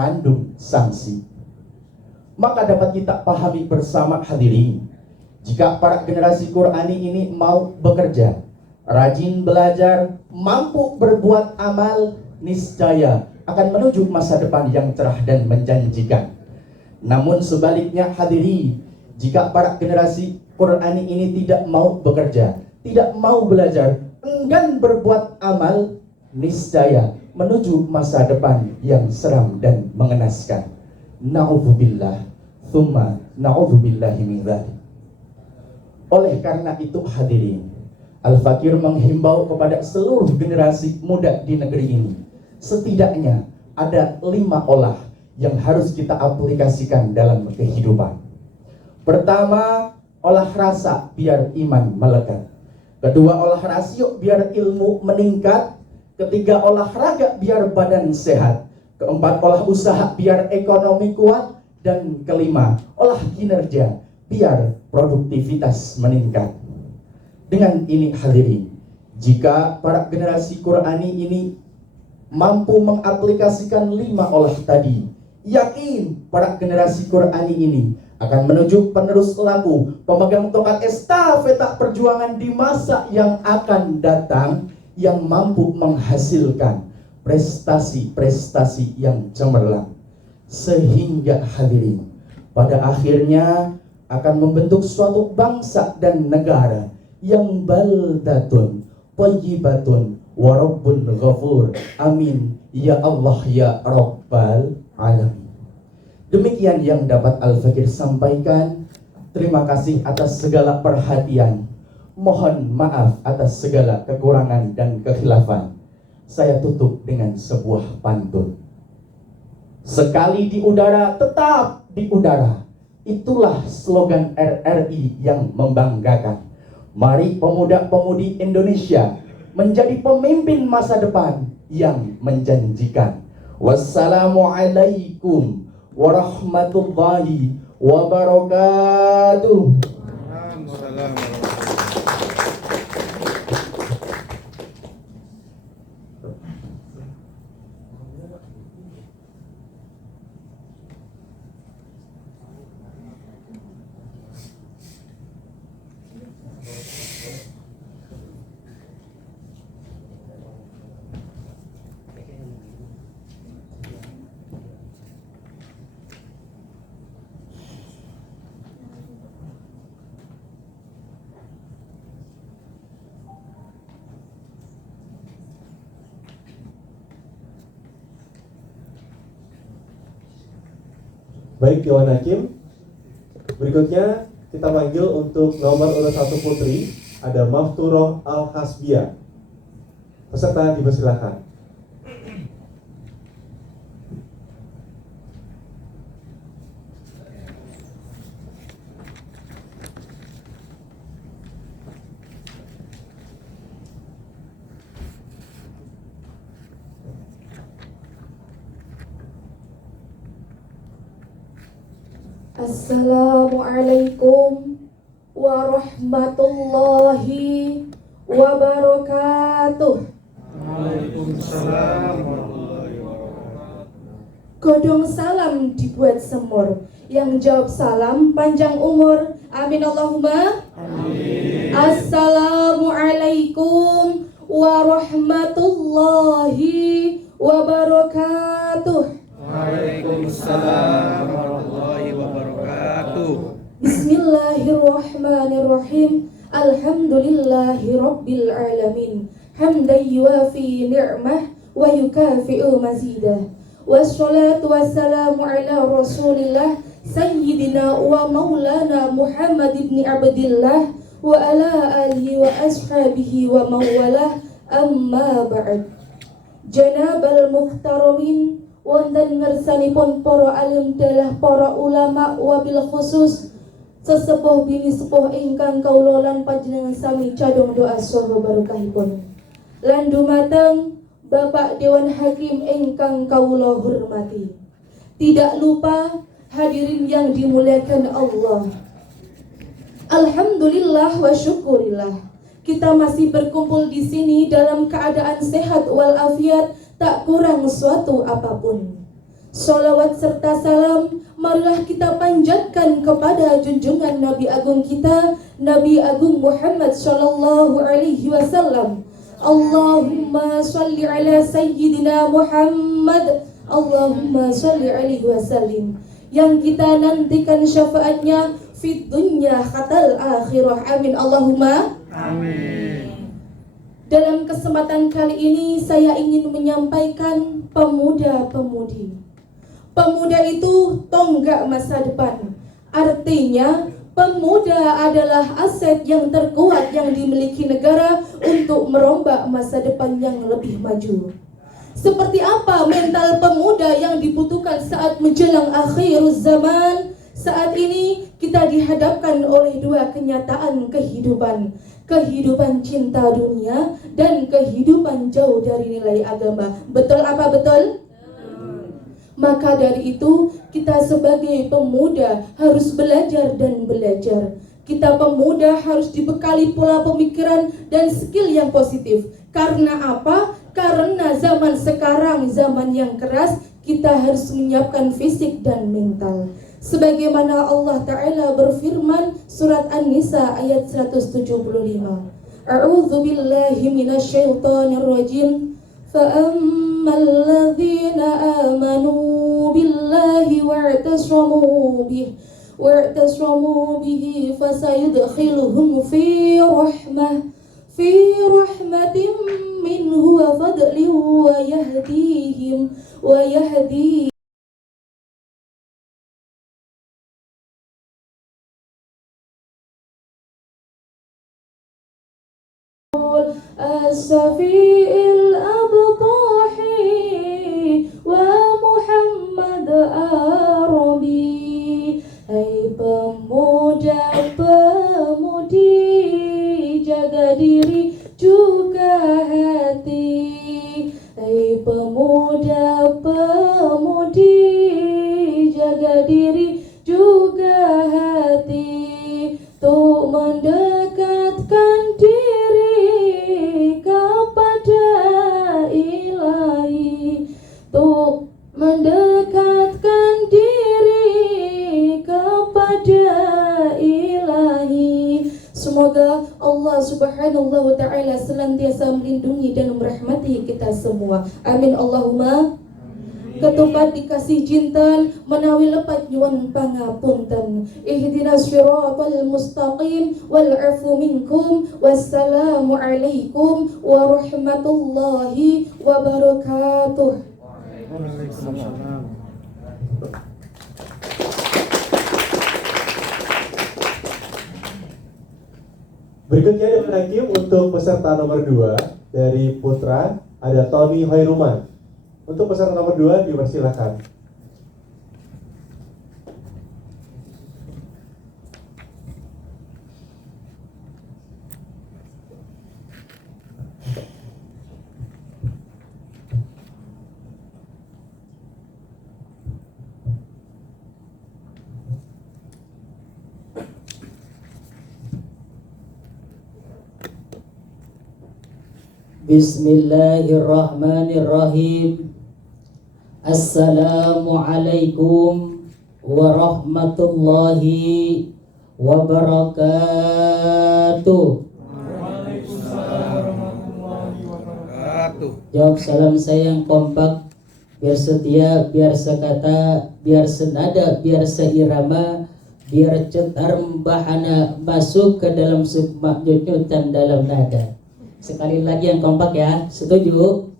mengandung sanksi. Maka dapat kita pahami bersama hadirin, jika para generasi Qurani ini mau bekerja, rajin belajar, mampu berbuat amal, niscaya akan menuju masa depan yang cerah dan menjanjikan. Namun sebaliknya hadirin, jika para generasi Qurani ini tidak mau bekerja, tidak mau belajar, enggan berbuat amal, niscaya menuju masa depan yang seram dan mengenaskan. Na'udzubillah, thumma na'udzubillahi min dzalik. Oleh karena itu hadirin, Al-Fakir menghimbau kepada seluruh generasi muda di negeri ini, setidaknya ada 5 olah yang harus kita aplikasikan dalam kehidupan. Pertama, olah rasa biar iman melekat. Kedua, olah rasio biar ilmu meningkat. Ketiga, olahraga biar badan sehat. Keempat, olah usaha biar ekonomi kuat. Dan kelima, olah kinerja biar produktivitas meningkat. Dengan ini hadirin, jika para generasi Qurani ini mampu mengaplikasikan 5 olah tadi, yakin para generasi Qurani ini akan menuju penerus laku, pemegang tongkat estafeta perjuangan di masa yang akan datang, yang mampu menghasilkan prestasi-prestasi yang cemerlang, sehingga hadirin pada akhirnya akan membentuk suatu bangsa dan negara yang baldatun thayyibatun wa rabbun ghafur. Amin ya Allah ya Rabbal alamin. Demikian yang dapat Al-Fakir sampaikan. Terima kasih atas segala perhatian. Mohon maaf atas segala kekurangan dan kekhilafan. Saya tutup dengan sebuah pantun. Sekali di udara, tetap di udara. Itulah slogan RRI yang membanggakan. Mari pemuda-pemudi Indonesia menjadi pemimpin masa depan yang menjanjikan. Wassalamualaikum warahmatullahi wabarakatuh. Baik Dewan Hakim, berikutnya kita panggil untuk nomor urut 1 putri, ada Mafturoh Al-Hasbiyah. Peserta dipersilakan. Assalamualaikum warahmatullahi wabarakatuh. Waalaikumsalam warahmatullahi wabarakatuh. Godong salam dibuat semur, yang jawab salam panjang umur. Amin Allahumma amin. Assalamualaikum warahmatullahi wabarakatuh. Waalaikumsalam warahmatullahi wabarakatuh. Bismillahirrahmanirrahim. Alhamdulillahi rabbil alamin. Hamdan yuwafi ni'mah wa yukafi'u mazidah. Wassalatu wassalamu ala rasulillah sayyidina wa maulana Muhammad ibn Abdillah wa ala alihi wa ashabihi wa mawalah. Amma ba'd. Janabal muhtaramin, wonten ngersanipun para alim dalah para ulama, wabil khusus sesepuh bini sepuh ingkang kawula lan panjenengan sami cadong doa saha barokahipun. Lan dumateng Bapak Dewan Hakim ingkang kawula hormati. Tidak lupa hadirin yang dimuliakan Allah. Alhamdulillah wa syukurillah, kita masih berkumpul di sini dalam keadaan sehat walafiat, tak kurang suatu apapun. Salawat serta salam marilah kita panjatkan kepada junjungan Nabi Agung kita, Nabi Agung Muhammad sallallahu alaihi wasallam. Allahumma salli ala sayyidina Muhammad, Allahumma salli alaihi wasallim. Yang kita nantikan syafaatnya fid dunya hatal akhirah. Amin Allahumma Amin. Dalam kesempatan kali ini saya ingin menyampaikan pemuda-pemudi. Pemuda itu tonggak masa depan. Artinya pemuda adalah aset yang terkuat yang dimiliki negara untuk merombak masa depan yang lebih maju. Seperti apa mental pemuda yang dibutuhkan saat menjelang akhir zaman? Saat ini kita dihadapkan oleh dua kenyataan kehidupan. Kehidupan cinta dunia dan kehidupan jauh dari nilai agama. Betul apa betul? Maka dari itu kita sebagai pemuda harus belajar dan belajar. Kita pemuda harus dibekali pola pemikiran dan skill yang positif. Karena apa? Karena zaman sekarang zaman yang keras, kita harus menyiapkan fisik dan mental. Sebagaimana Allah Ta'ala berfirman surat An-Nisa ayat 175. A'udzu billahi minasyaitonir rajim. فَأَمَّا الَّذِينَ آمَنُوا بِاللَّهِ وَاعْتَصَمُوا بِهِ فَسَيُدْخِلُهُمْ فِي رَحْمَةٍ مِّنْهُ وَفَضْلٍ وَيَهْدِيهِمْ الشفيع الأبطح ومحمد Arabi. Hai pemuda-pemudi, jaga diri juga hati. Hai pemuda-pemudi, jaga diri juga hati. Untuk mendekatkan diri kepada Ilahi, untuk mendekatkan diri kepada Ilahi. Semoga Allah Subhanahu wa Ta'ala senantiasa melindungi dan merahmati kita semua. Amin Allahumma. Ketupat dikasih jinten menawi lepat nyuwun pangapunten. Ihdinas siratal mustaqim wal afu minkum. Wassalamu alaikum warahmatullahi wabarakatuh. Waalaikumsalam. Berikutnya ada penagih untuk peserta nomor 2 dari Putra, ada Tony Hoiruman. Untuk peserta nomor 2 dipersilakan. Bismillahirrahmanirrahim. Assalamualaikum warahmatullahi wabarakatuh. Jawab salam saya yang kompak, biar setia, biar sekata, biar senada, biar seirama, biar cetar bahana masuk ke dalam semak nyunyutan dalam nada. Sekali lagi yang kompak ya, setuju?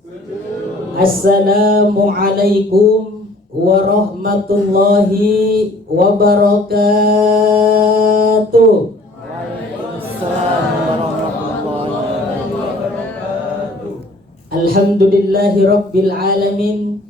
Assalamualaikum warahmatullahi wabarakatuh. Alhamdulillahi rabbil alamin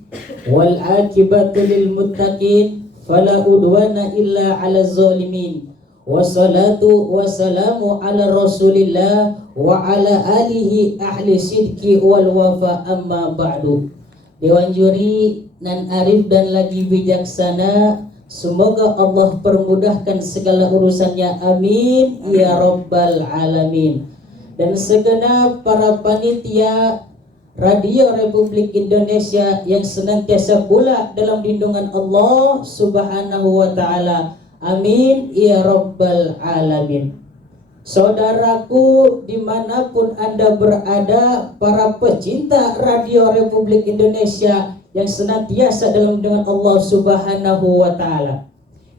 wal akibatu lil muttaqin fala udwana illa 'alaz zalimin. Wassalatu wassalamu ala rasulillah wa ala alihi ahli sidki wal wafa amma ba'du. Dewan juri nan arif dan lagi bijaksana, semoga Allah permudahkan segala urusannya, amin ya rabbal alamin. Dan segenap para panitia Radio Republik Indonesia yang senantiasa pula dalam lindungan Allah Subhanahu wa Ta'ala. Amin ya Rabbal Alamin. Saudaraku dimanapun Anda berada, para pecinta Radio Republik Indonesia yang senantiasa dalam lindungan Allah Subhanahu wa Ta'ala.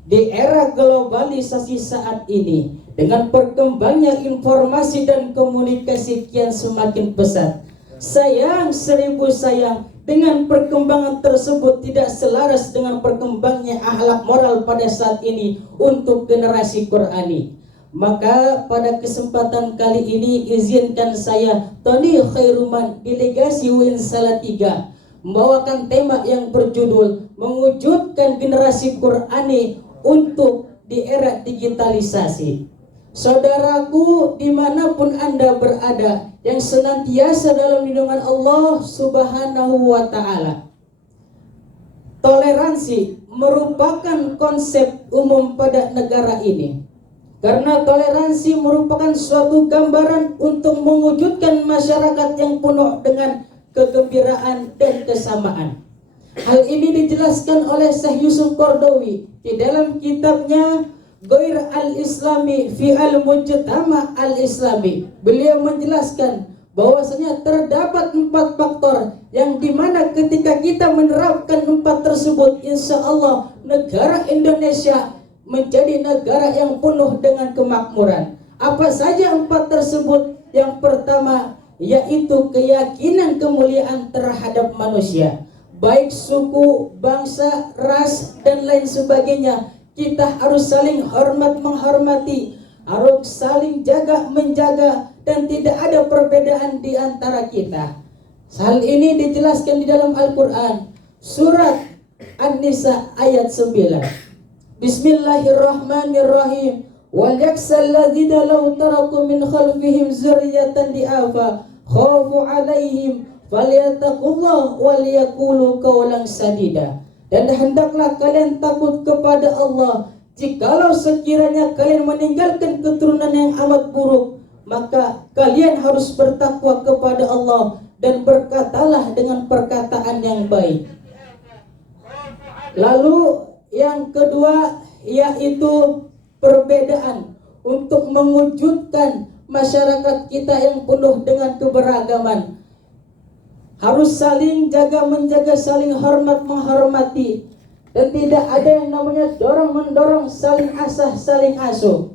Di era globalisasi saat ini, dengan perkembangnya informasi dan komunikasi kian semakin pesat, sayang seribu sayang, dengan perkembangan tersebut tidak selaras dengan perkembangnya akhlak moral pada saat ini untuk generasi Qurani. Maka pada kesempatan kali ini izinkan saya, Tony Khairuman, delegasi UIN Salatiga, membawakan tema yang berjudul mewujudkan generasi Qurani untuk di era digitalisasi. Saudaraku dimanapun Anda berada yang senantiasa dalam lindungan Allah Subhanahu wa Ta'ala, toleransi merupakan konsep umum pada negara ini. Karena toleransi merupakan suatu gambaran untuk mewujudkan masyarakat yang penuh dengan kegembiraan dan kesamaan. Hal ini dijelaskan oleh Syekh Yusuf Qaradawi di dalam kitabnya Ghair al-Islami fi al-Mujtama al-Islami. Beliau menjelaskan bahwasanya terdapat 4 faktor yang dimana ketika kita menerapkan 4 tersebut, insya Allah negara Indonesia menjadi negara yang penuh dengan kemakmuran. Apa saja 4 tersebut? Yang pertama yaitu keyakinan kemuliaan terhadap manusia, baik suku, bangsa, ras, dan lain sebagainya. Kita harus saling hormat menghormati, harus saling jaga menjaga, dan tidak ada perbedaan di antara kita. Hal ini dijelaskan di dalam Al-Quran, surat An-Nisa ayat 9. Bismillahirrahmanirrahim. Wal yaksal ladzina law taraku min khalfihim dzurriyyatan di'afa khafu 'alaihim falyattaqullah wal yaqulu qawlan sadida. Dan hendaklah kalian takut kepada Allah jikalau sekiranya kalian meninggalkan keturunan yang amat buruk, maka kalian harus bertakwa kepada Allah dan berkatalah dengan perkataan yang baik. Lalu yang kedua yaitu perbedaan untuk mewujudkan masyarakat kita yang penuh dengan keberagaman. Harus saling jaga menjaga, saling hormat menghormati, dan tidak ada yang namanya dorong mendorong, saling asah saling asuh.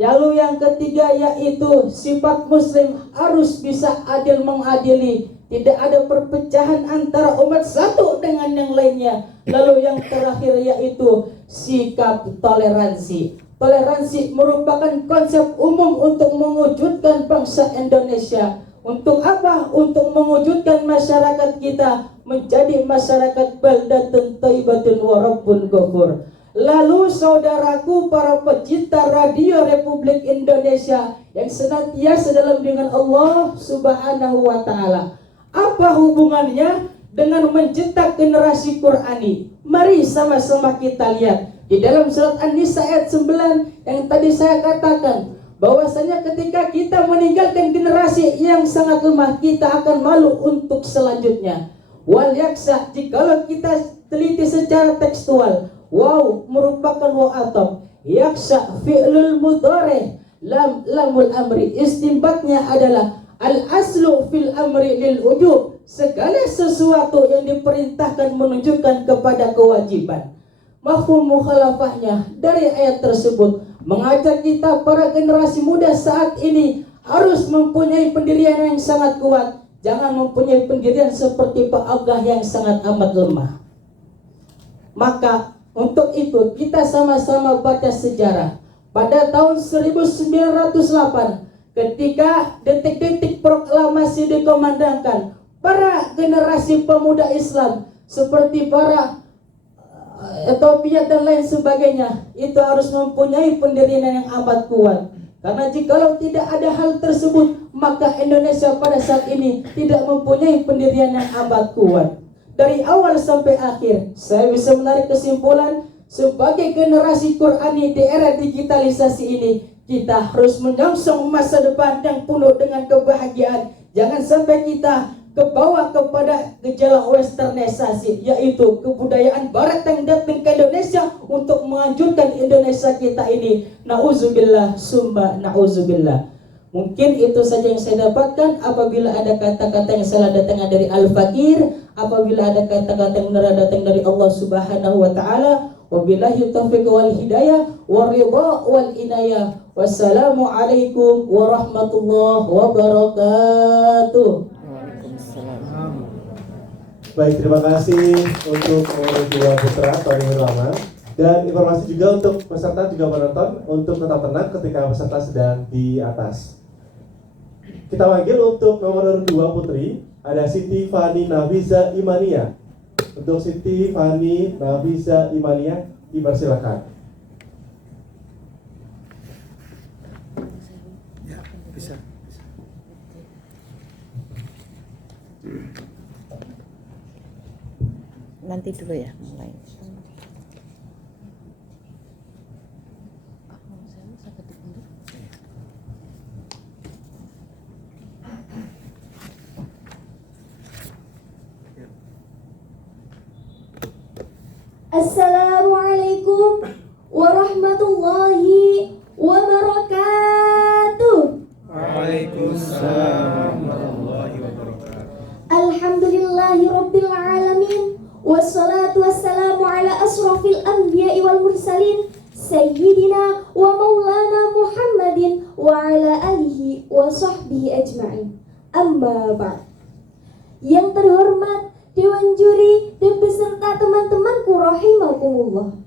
Lalu yang ketiga yaitu sifat muslim harus bisa adil mengadili, tidak ada perpecahan antara umat satu dengan yang lainnya. Lalu yang terakhir yaitu sikap toleransi. Toleransi merupakan konsep umum untuk mewujudkan bangsa Indonesia. Untuk apa? Untuk mewujudkan masyarakat kita menjadi masyarakat baldatun thayyibatun wa rabbun ghafur. Lalu saudaraku para pecinta Radio Republik Indonesia yang senantiasa dalam dengan Allah Subhanahu wa Ta'ala, apa hubungannya dengan mencetak generasi Qurani? Mari sama-sama kita lihat di dalam surat An-Nisa ayat 9 yang tadi saya katakan, bahwasanya ketika kita meninggalkan generasi yang sangat lemah, kita akan malu untuk selanjutnya. Wal yaksa, jikalau kita teliti secara tekstual, waw merupakan waw atop, yaksa fi'lul mudhari, lamul amri, istimbatnya adalah al aslu fil amri lil ujub, segala sesuatu yang diperintahkan menunjukkan kepada kewajiban. Mafhum mukhalafahnya dari ayat tersebut mengajak kita para generasi muda saat ini harus mempunyai pendirian yang sangat kuat. Jangan mempunyai pendirian seperti Pak Agah yang sangat amat lemah. Maka untuk itu kita sama-sama baca sejarah. Pada tahun 1908 ketika detik-detik proklamasi dikumandangkan, para generasi pemuda Islam seperti para Ethiopia dan lain sebagainya itu harus mempunyai pendirian yang amat kuat. Karena jikalau tidak ada hal tersebut, maka Indonesia pada saat ini tidak mempunyai pendirian yang amat kuat. Dari awal sampai akhir, saya bisa menarik kesimpulan sebagai generasi Qurani di era digitalisasi ini, kita harus menyongsong masa depan yang penuh dengan kebahagiaan. Jangan sampai kita kebawa kepada gejala westernisasi, yaitu kebudayaan barat yang datang ke Indonesia untuk menghancurkan Indonesia kita ini. Nauzubillah, summa nauzubillah. Mungkin itu saja yang saya dapatkan. Apabila ada kata-kata yang salah datang dari Al-Fakir, apabila ada kata-kata yang benar datang dari Allah Subhanahu wa taala, wabillahi taufiq wal hidayah waridha wal inayah. Wassalamualaikum warahmatullahi wabarakatuh. Baik, terima kasih untuk orang tua putra Tony Lama, dan informasi juga untuk peserta juga penonton untuk tetap tenang ketika peserta sedang di atas. Kita panggil untuk nomor 2 putri, ada Siti Fani Nafiza Imania. Untuk Siti Fani Nafiza Imania, dipersilakan. Ya, bisa. Nanti dulu ya mulai. Assalamualaikum warahmatullahi wabarakatuh. Waalaikumsalam warahmatullahi wabarakatuh. Alhamdulillahi rabbil alamin. Wassalatu wassalamu ala asrafil anbiya'i wal mursalin Sayyidina wa maulana Muhammadin wa ala alihi wa sahbihi ajma'in. Amma ba'd. Yang terhormat Dewan Juri dan beserta teman-temanku rahimakumullah.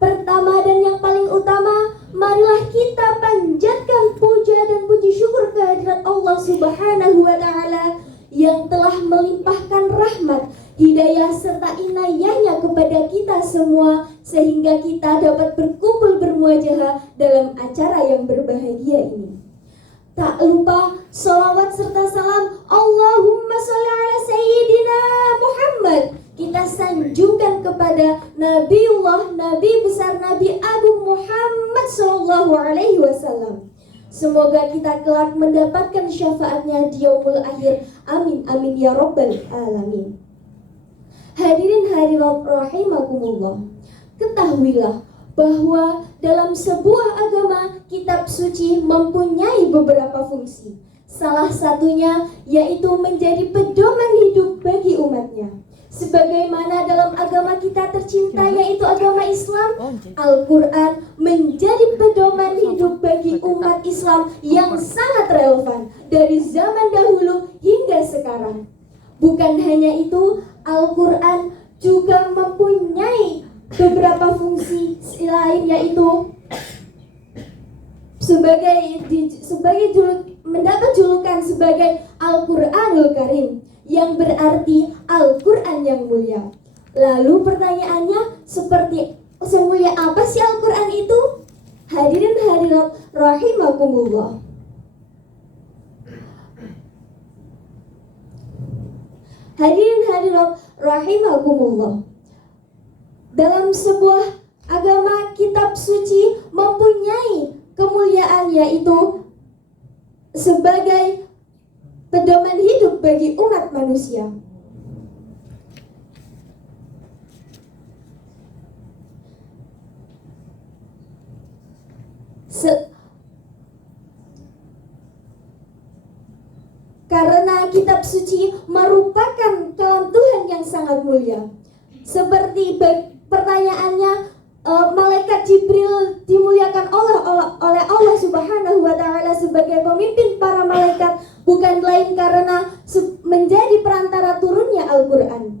Pertama dan yang paling utama, marilah kita panjatkan puja dan puji syukur kehadirat Allah Subhanahu wa taala yang telah melimpahkan rahmat, hidayah serta inayahnya kepada kita semua sehingga kita dapat berkumpul bermuajahah dalam acara yang berbahagia ini. Tak lupa salawat serta salam Allahumma sholli ala Sayyidina Muhammad kita sanjungkan kepada Nabiullah, Nabi besar, Nabi Agung Muhammad sallallahu alaihi wasallam. Semoga kita kelak mendapatkan syafaatnya di yaumul akhir. Amin amin ya rabbal alamin. Hadirin hadirat rahimakumullah. Ketahuilah bahwa dalam sebuah agama, kitab suci mempunyai beberapa fungsi. Salah satunya yaitu menjadi pedoman hidup bagi umatnya. Sebagaimana dalam agama kita tercinta yaitu agama Islam, Al-Quran menjadi pedoman hidup bagi umat Islam yang sangat relevan dari zaman dahulu hingga sekarang. Bukan hanya itu, Al-Quran juga mempunyai beberapa fungsi lain yaitu mendapat julukan sebagai Al-Quranul Karim yang berarti Al-Quran yang mulia. Lalu pertanyaannya, seperti semulia apa sih Al-Quran itu? Hadirin hadirat rahimakumullah. Hadirin hadirat rahimakumullah. Dalam sebuah agama, kitab suci mempunyai kemuliaan yaitu sebagai pedoman hidup bagi umat manusia. Karena kitab suci merupakan kalam Tuhan yang sangat mulia. Seperti pertanyaannya, malaikat Jibril dimuliakan oleh Allah Subhanahu wa taala sebagai pemimpin para malaikat, bukan lain karena menjadi perantara turunnya Al-Quran.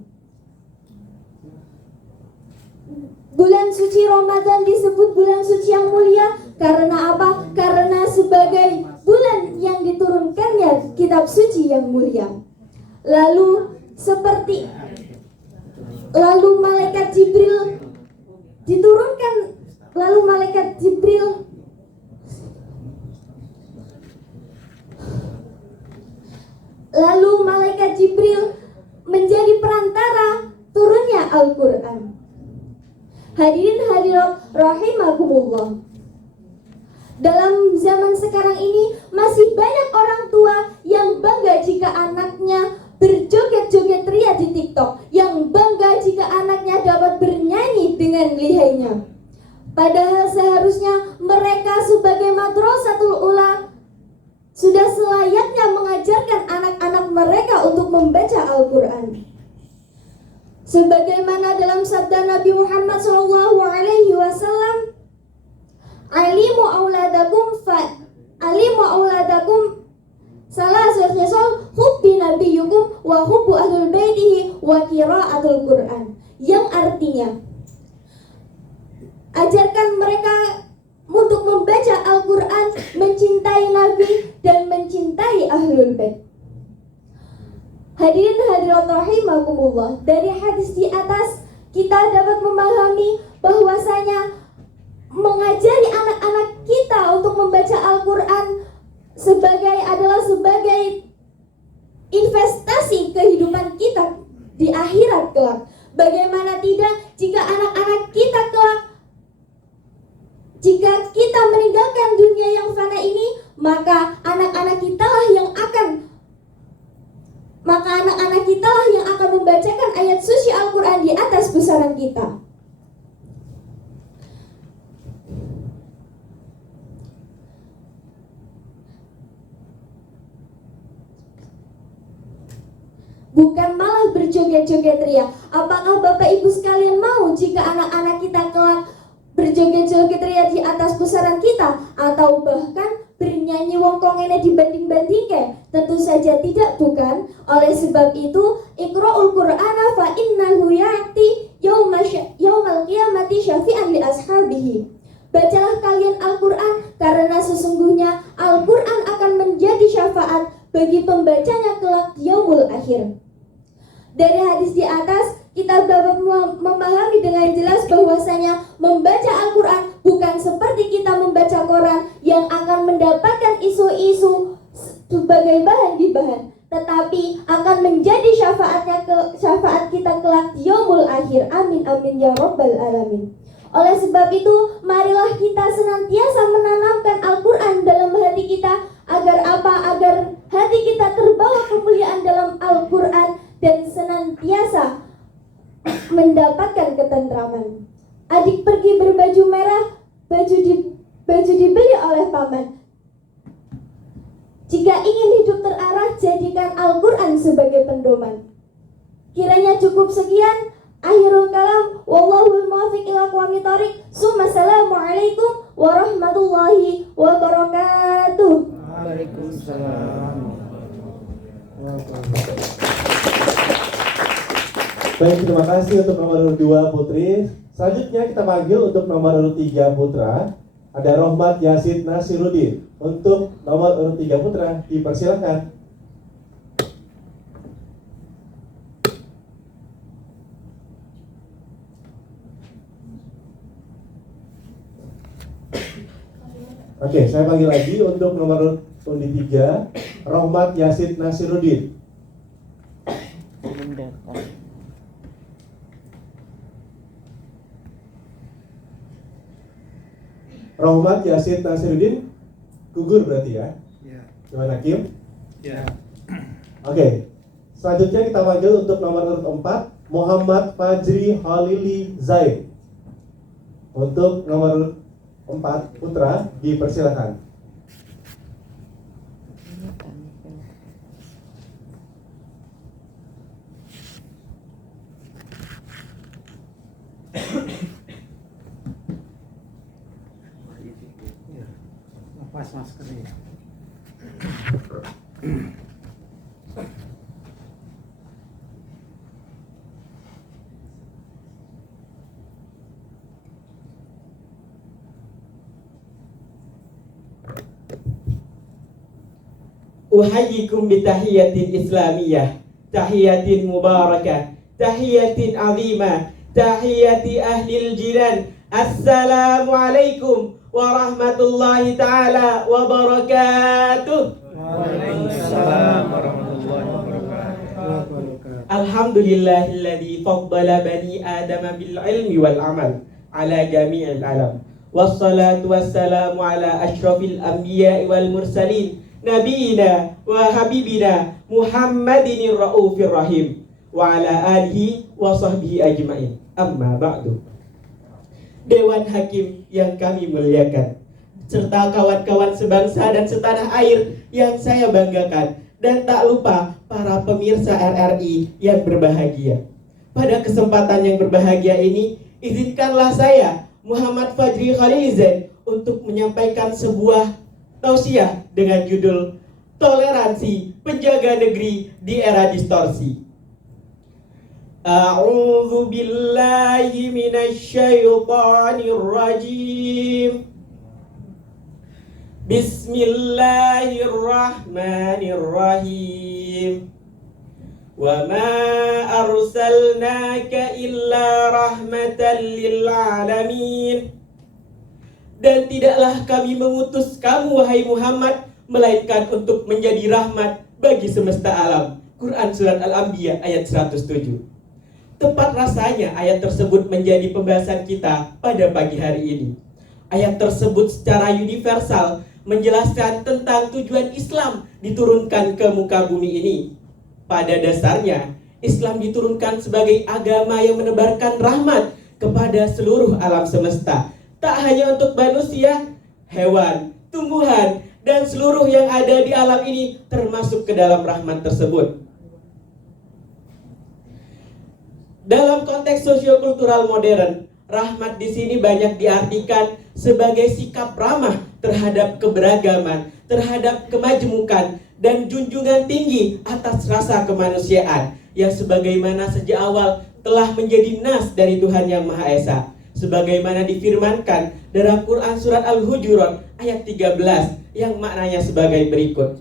Bulan suci Ramadan disebut bulan suci yang mulia karena apa? Karena sebagai bulan yang diturunkannya kitab suci yang mulia. Lalu malaikat Jibril diturunkan, lalu malaikat Jibril menjadi perantara turunnya Al-Quran. Hadirin hadirat rahimakumullah. Dalam zaman sekarang ini masih banyak orang tua yang bangga jika anaknya berjoget-joget ria di TikTok, yang bangga jika anaknya dapat bernyanyi dengan lihainya. Padahal seharusnya mereka sebagai madrasatul ula sudah selayaknya mengajarkan anak-anak mereka untuk membaca Al-Quran. Sebagaimana dalam sabda Nabi Muhammad SAW, alimu auladakum salasul khisal hubbi nabiyukum wa hubbu ahlul baitihi wa qiraatul Quran, yang artinya ajarkan mereka untuk membaca Al-Quran, mencintai Nabi dan mencintai ahlul bait. Hadirin hadirat rahimakumullah, dari hadis di atas kita dapat memahami bahwasanya mengajari anak-anak kita untuk membaca Al-Quran adalah sebagai investasi kehidupan kita di akhirat kelak. Bagaimana tidak jika anak-anak kita kelak, jika kita meninggalkan dunia yang fana ini, maka anak-anak kita lah yang akan membacakan ayat suci Al-Quran di atas besaran kita. Bukan malah berjoget-joget ria. Apakah Bapak Ibu sekalian mau jika anak-anak kita kelak berjoget-joget ria di atas pusaran kita, atau bahkan bernyanyi wongkongene dibanding-bandingke? Tentu saja tidak, bukan? Oleh sebab itu, Iqra'ul Qur'ana fa innahu ya'ti yaumal qiyamati syafi'an li ashabihi. Bacalah kalian Al-Quran, karena sesungguhnya Al-Quran akan menjadi syafaat bagi pembacanya kelak di yaumul akhir. Dari hadis di atas kita dapat memahami dengan jelas bahwasanya membaca Al-Quran bukan seperti kita membaca Quran yang akan mendapatkan isu-isu sebagai bahan gibahan, tetapi akan menjadi syafaat kita kelak di yaumul akhir. Amin amin ya rabbal alamin. Oleh sebab itu, marilah kita senantiasa menanamkan Al-Quran dalam hati kita. Agar apa? Agar hati kita terbawa kemuliaan dalam Al-Quran dan senantiasa mendapatkan ketentraman. Adik pergi berbaju merah, baju dibeli oleh paman. Jika ingin hidup terarah, jadikan Al-Quran sebagai pedoman. Kiranya cukup sekian. Akhirul kalam, wallahul muwaffiq ila aqwamit thoriq. Assalamualaikum warahmatullahi wabarakatuh. Waalaikumsalam. Baik, terima kasih untuk nomor 2 Putri. Selanjutnya kita panggil untuk nomor 3 Putra. Ada Rohmat Yasid Nasiruddin. Untuk nomor 3 Putra, dipersilakan. Oke, saya panggil lagi untuk nomor undi 3, Rohmat Yasid Nasiruddin. Belum datang. Rohmat Yasid Nasiruddin gugur berarti ya? Ya. Gimana Kim? Ya. Oke, selanjutnya kita panggil untuk nomor urut 4, Muhammad Fajri Halili Zaid. Untuk nomor 4 Putra, dipersilakan. Ya. Lepas maskernya. Uhayyikum bitahiyatin islamiyah, tahiyatin mubarakah, tahiyatin azimah, tahiyati ahlil jiran. Assalamualaikum warahmatullahi ta'ala wabarakatuh. Waalaikumsalam warahmatullahi wabarakatuh. Alhamdulillahilladzi faddala bani adama bil ilmi wal amal ala jami'il alam. Wassalatu wassalamu ala asyrafil anbiya'i wal mursalin, nabiyina wa habibina Muhammadinir Raufir Rahim wa ala alihi wa sahbihi ajmain. Amma ba'du. Dewan Hakim yang kami muliakan, serta kawan-kawan sebangsa dan setanah air yang saya banggakan, dan tak lupa para pemirsa RRI yang berbahagia. Pada kesempatan yang berbahagia ini, izinkanlah saya, Muhammad Fajri Khalilizain, untuk menyampaikan sebuah tausiah dengan judul Toleransi Penjaga Negeri di Era Distorsi. A'udzu billahi minasyaitonir rajim. Bismillahirrahmanirrahim. Wa ma arsalnaka illa rahmatan lil alamin. Dan tidaklah kami mengutus kamu wahai Muhammad melainkan untuk menjadi rahmat bagi semesta alam. Quran surat Al-Anbiya ayat 107. Tepat rasanya ayat tersebut menjadi pembahasan kita pada pagi hari ini. Ayat tersebut secara universal menjelaskan tentang tujuan Islam diturunkan ke muka bumi ini. Pada dasarnya, Islam diturunkan sebagai agama yang menebarkan rahmat kepada seluruh alam semesta. Tak hanya untuk manusia, hewan, tumbuhan, dan seluruh yang ada di alam ini termasuk ke dalam rahmat tersebut. Dalam konteks sosiokultural modern, rahmat di sini banyak diartikan sebagai sikap ramah terhadap keberagaman, terhadap kemajmukan, dan junjungan tinggi atas rasa kemanusiaan yang sebagaimana sejak awal telah menjadi nas dari Tuhan Yang Maha Esa, sebagaimana difirmankan dalam Quran surat Al-Hujurat ayat 13 yang maknanya sebagai berikut.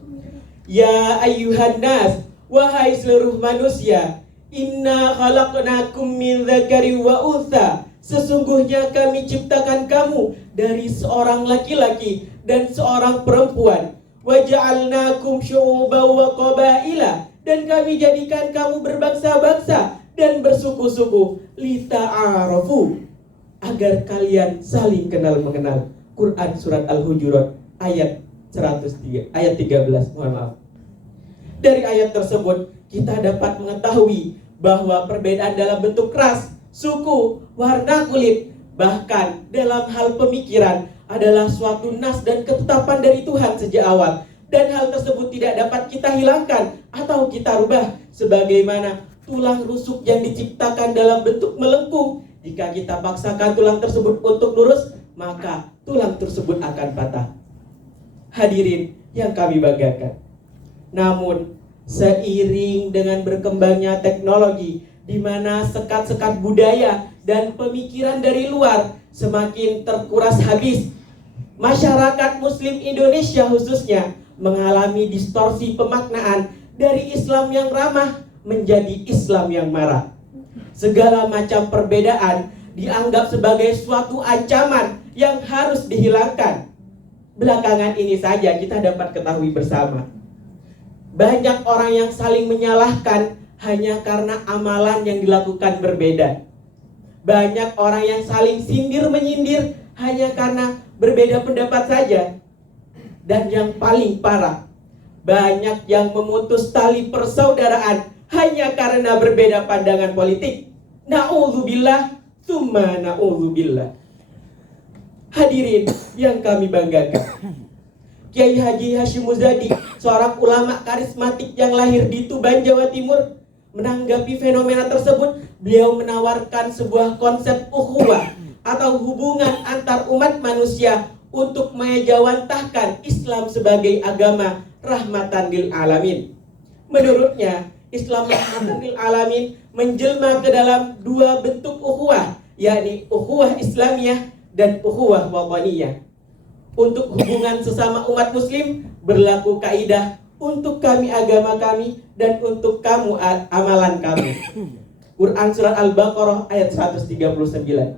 Ya ayyuhan nas, wahai seluruh manusia, inna khalaqnakum min dzakari wa untha, sesungguhnya kami ciptakan kamu dari seorang laki-laki dan seorang perempuan. Wa ja'alnakum syu'uban wa qabaila, dan kami jadikan kamu berbangsa-bangsa dan bersuku-suku, lita'arafu, agar kalian saling kenal mengenal. Quran surat Al-Hujurat ayat 103 ayat 13. Mohon maaf. Dari ayat tersebut kita dapat mengetahui bahwa perbedaan dalam bentuk ras, suku, warna kulit, bahkan dalam hal pemikiran adalah suatu nas dan ketetapan dari Tuhan sejak awal, dan hal tersebut tidak dapat kita hilangkan atau kita rubah, sebagaimana tulang rusuk yang diciptakan dalam bentuk melengkung. Jika kita paksakan tulang tersebut untuk lurus, maka tulang tersebut akan patah. Hadirin yang kami banggakan, namun seiring dengan berkembangnya teknologi, di mana sekat-sekat budaya dan pemikiran dari luar semakin terkuras habis, masyarakat Muslim Indonesia khususnya mengalami distorsi pemaknaan dari Islam yang ramah menjadi Islam yang marah. Segala macam perbedaan dianggap sebagai suatu ancaman yang harus dihilangkan. Belakangan ini saja kita dapat ketahui bersama, banyak orang yang saling menyalahkan hanya karena amalan yang dilakukan berbeda. Banyak orang yang saling sindir-menyindir hanya karena berbeda pendapat saja. Dan yang paling parah, banyak yang memutus tali persaudaraan hanya karena berbeda pandangan politik. Na'udzubillah, tsumma na'udzubillah. Hadirin yang kami banggakan, Kiai Haji Hashim Muzadi, seorang ulama karismatik yang lahir di Tuban, Jawa Timur, menanggapi fenomena tersebut. Beliau menawarkan sebuah konsep ukhuwah atau hubungan antar umat manusia untuk mengejawantahkan Islam sebagai agama rahmatan lil alamin. Menurutnya, Islam rahmatan lil alamin menjelma ke dalam dua bentuk ukhuwah, yakni ukhuwah Islamiyah dan ukhuwah wataniyah. Untuk hubungan sesama umat muslim berlaku kaidah untuk kami agama kami dan untuk kamu amalan kami. Quran surat Al-Baqarah ayat 139.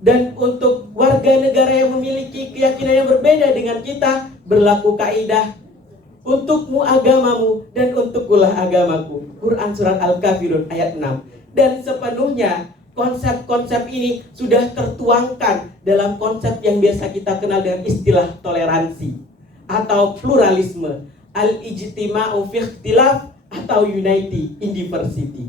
Dan untuk warga negara yang memiliki keyakinan yang berbeda dengan kita berlaku kaidah untukmu agamamu dan untukkulah agamaku. Quran surat Al-Kafirun ayat 6. Dan sepenuhnya konsep-konsep ini sudah tertuangkan dalam konsep yang biasa kita kenal dengan istilah toleransi atau pluralisme. Al-ijtima'u fi ikhtilaf, atau unity in diversity.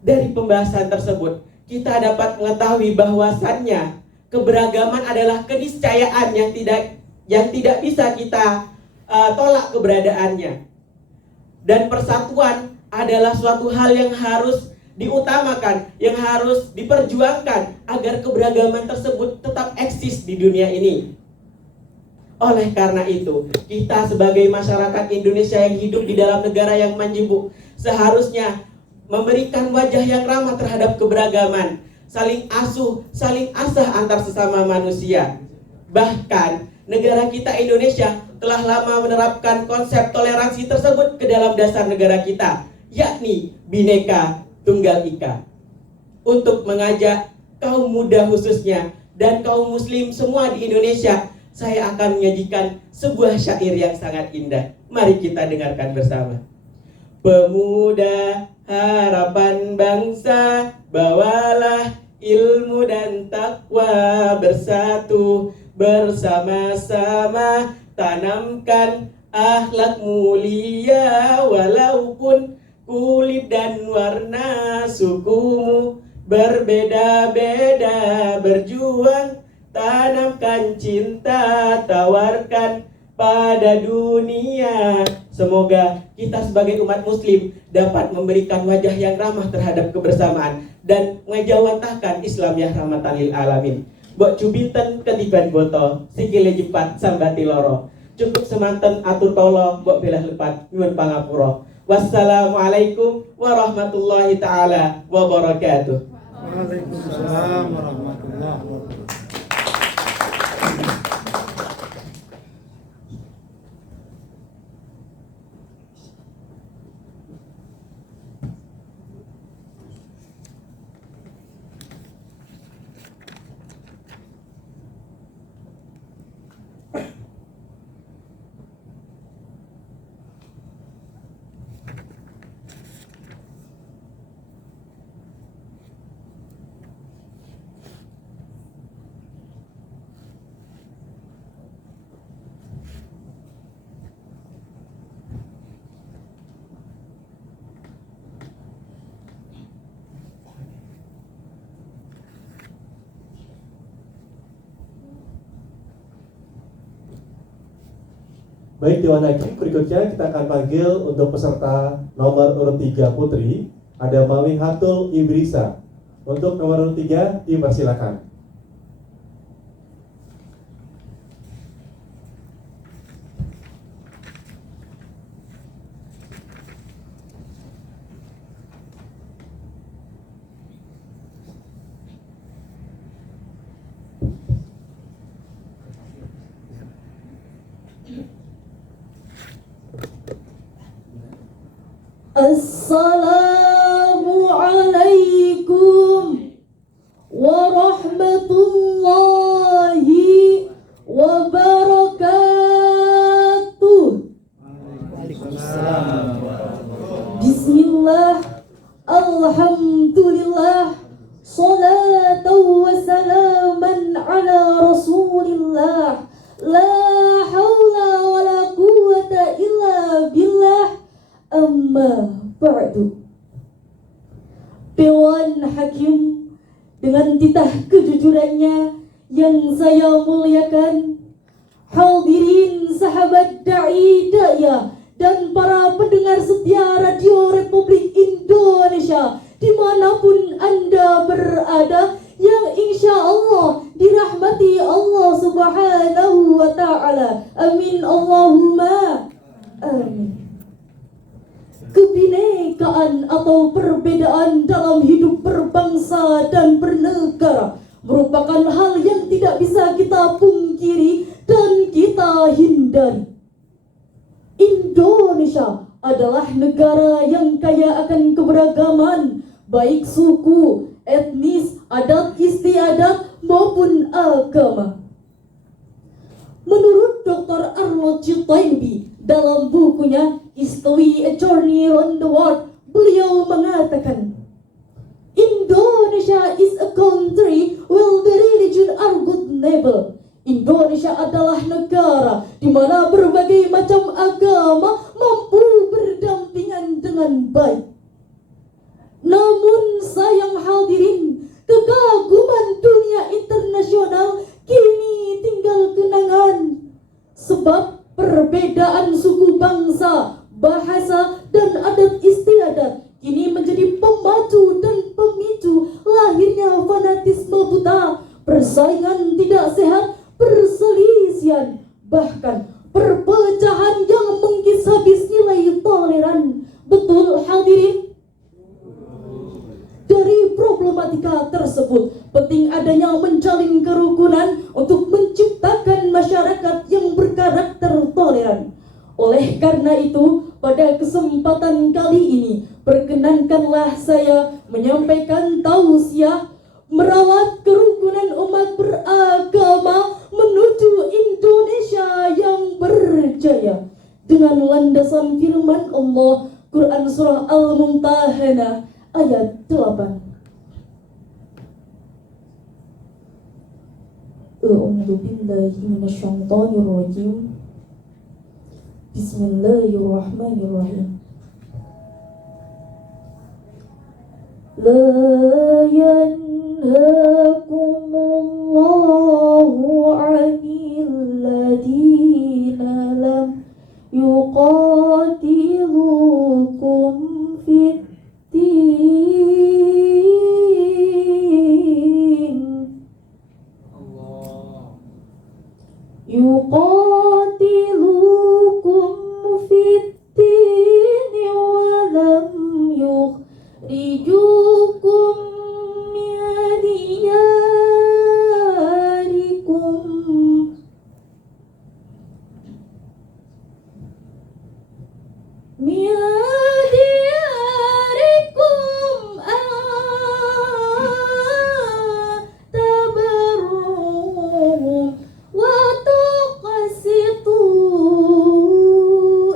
Dari pembahasan tersebut, kita dapat mengetahui bahwasannya keberagaman adalah keniscayaan yang tidak bisa kita tolak keberadaannya. Dan persatuan adalah suatu hal yang harus diutamakan, yang harus diperjuangkan agar keberagaman tersebut tetap eksis di dunia ini. Oleh karena itu, kita sebagai masyarakat Indonesia yang hidup di dalam negara yang majemuk seharusnya memberikan wajah yang ramah terhadap keberagaman, saling asuh, saling asah antar sesama manusia. Bahkan negara kita Indonesia telah lama menerapkan konsep toleransi tersebut ke dalam dasar negara kita, yakni Bhinneka Tunggal Ika. Untuk mengajak kaum muda khususnya dan kaum muslim semua di Indonesia, saya akan menyajikan sebuah syair yang sangat indah. Mari kita dengarkan bersama. Pemuda harapan bangsa, bawalah ilmu dan takwa, bersatu bersama-sama, tanamkan akhlak mulia. Walaupun kulit dan warna sukumu berbeda-beda, berjuang tanamkan cinta, tawarkan pada dunia. Semoga kita sebagai umat muslim dapat memberikan wajah yang ramah terhadap kebersamaan dan mengejawantahkan Islam yang rahmatan lil alamin. Mbok cubinten ketiban boto, sikile jepat sambati loro. Cukup semanten atur tolo, mbok belah lepat nyuwun pangapura. Wassalamualaikum warahmatullahi taala wabarakatuh. Waalaikumsalam warahmatullahi wabarakatuh. Baik, Dewan Hakim, berikutnya kita akan panggil untuk peserta nomor urut 3 putri, ada Malihatul Ibrisa. Untuk nomor urut 3 dipersilakan. Assalamualaikum warahmatullahi wabarakatuh. Bismillah, alhamdulillah, salatu wassalaman ala rasulillah, la hawla wa la quwwata illa billah. Amma ba'du. Dewan Hakim dengan titah kejujurannya yang saya muliakan, hadirin sahabat da'i da'iyah dan para pendengar setia Radio Republik Indonesia dimanapun Anda berada, yang insya Allah dirahmati Allah Subhanahu wa ta'ala. Amin Allahumma amin. Kebinekaan atau perbedaan dalam hidup berbangsa dan bernegara merupakan hal yang tidak bisa kita pungkiri dan kita hindari. Indonesia adalah negara yang kaya akan keberagaman, baik suku, etnis, adat istiadat maupun agama. Menurut Dr. Arnold Toynbee dalam bukunya History A Journey Around the World, beliau mengatakan, Indonesia is a country where the religion are good neighbor. Indonesia adalah negara di mana berbagai macam agama mampu berdampingan dengan baik. Namun sayang hadirin, kekaguman dunia internasional kini tinggal kenangan. Sebab perbedaan suku bangsa, bahasa, dan adat istiadat kini menjadi pemacu dan pemicu lahirnya fanatisme buta, persaingan tidak sehat, perselisihan, bahkan perpecahan yang mengkis habis nilai toleran. Betul hadirin? Dari problematika tersebut, penting adanya menjalin kerukunan untuk menciptakan masyarakat yang berkarakter toleran. Oleh karena itu, pada kesempatan kali ini, perkenankanlah saya menyampaikan tausiah merawat kerukunan umat beragama menuju Indonesia yang berjaya dengan landasan firman Allah, Quran Surah Al-Mumtahanah ayat 8. A'udzu billahi minasyaitonir rajim. Bismillahirrahmanirrahim. La yanhakumullahu 'anil ladina lam yuqatilukum fid yuqatilukum fid-din wa lam yukhrijukum min diyarikum tabarruhum wa tuqsitu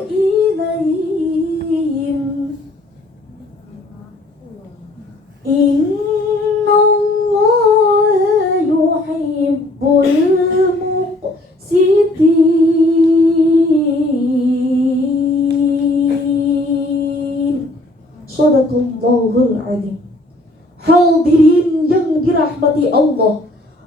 ilayhim. Innallaha yuhibbul muqsitin. Shadaqallahul adzim. Hadirin yang dirahmati Allah,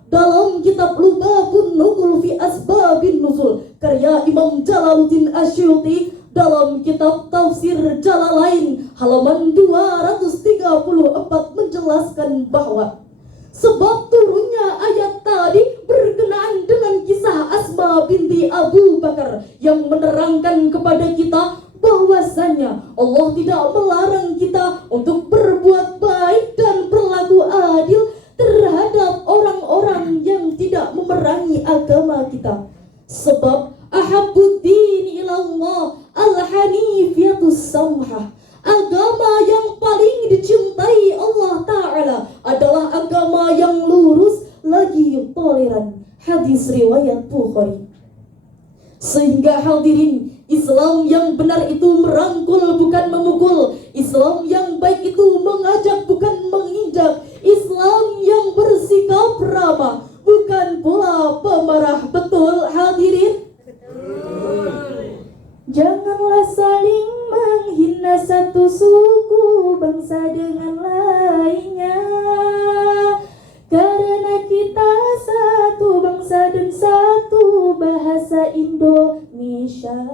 dalam kitab Lubabun Nukul fi Asbabin Nuzul karya Imam Jalaluddin Asyuti, dalam kitab Tafsir Jalalain halaman 234 menjelaskan bahwa sebab turunnya ayat tadi berkenaan dengan kisah Asma binti Abu Bakar yang menerangkan kepada kita bahwasanya Allah tidak melarang kita untuk berbuat baik dan berlaku adil terhadap orang-orang yang tidak memerangi agama kita. Sebab ahabbuddin ilallah al-hanifiyatus samhah, agama yang paling dicintai Allah Ta'ala adalah agama yang lurus lagi toleran. Hadis riwayat Bukhari. Sehingga hadirin, Islam yang benar itu merangkul bukan memukul. Islam yang baik itu mengajak bukan menginjak. Islam yang bersikap ramah bukan pula pemarah. Betul hadirin? Janganlah saling menghina satu suku bangsa dengan lainnya, karena kita satu bangsa dan satu bahasa Indonesia.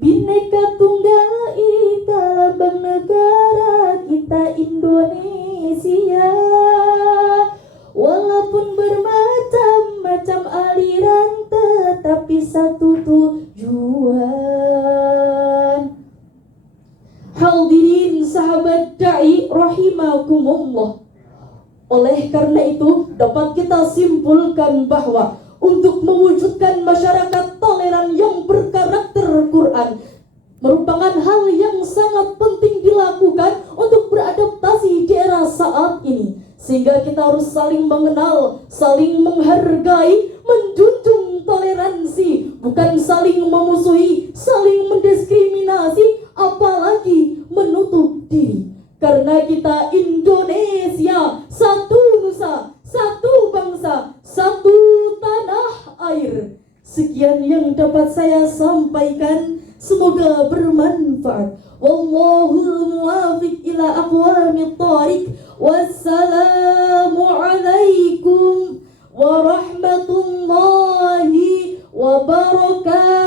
Bhinneka Tunggal Ika lambang negara kita Indonesia. Walaupun bermacam-macam aliran, tetapi satu tujuan. Hadirin sahabat da'i rahimakumullah. Oleh karena itu dapat kita simpulkan bahwa untuk mewujudkan masyarakat toleran yang berkarakter Quran merupakan hal yang sangat penting dilakukan untuk beradaptasi di era saat ini. Sehingga kita harus saling mengenal, saling menghargai, menjunjung toleransi, bukan saling memusuhi, saling mendiskriminasi, apalagi menutup diri. Karena kita Indonesia, satu nusa, satu bangsa, satu akhir. Sekian yang dapat saya sampaikan, semoga bermanfaat. Wallahu muwafiq ila aqwamit thariq. Wassalamu alaikum warahmatullahi wabarakatuh.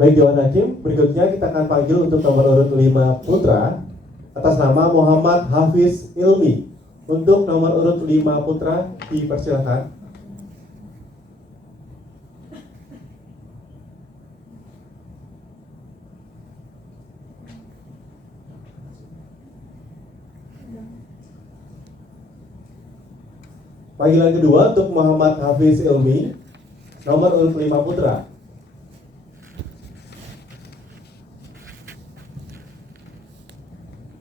Baik Dewan Hakim, berikutnya kita akan panggil untuk nomor urut 5 putra atas nama Muhammad Hafiz Ilmi. Untuk nomor urut 5 putra dipersilakan. Panggilan kedua untuk Muhammad Hafiz Ilmi, nomor urut 5 putra.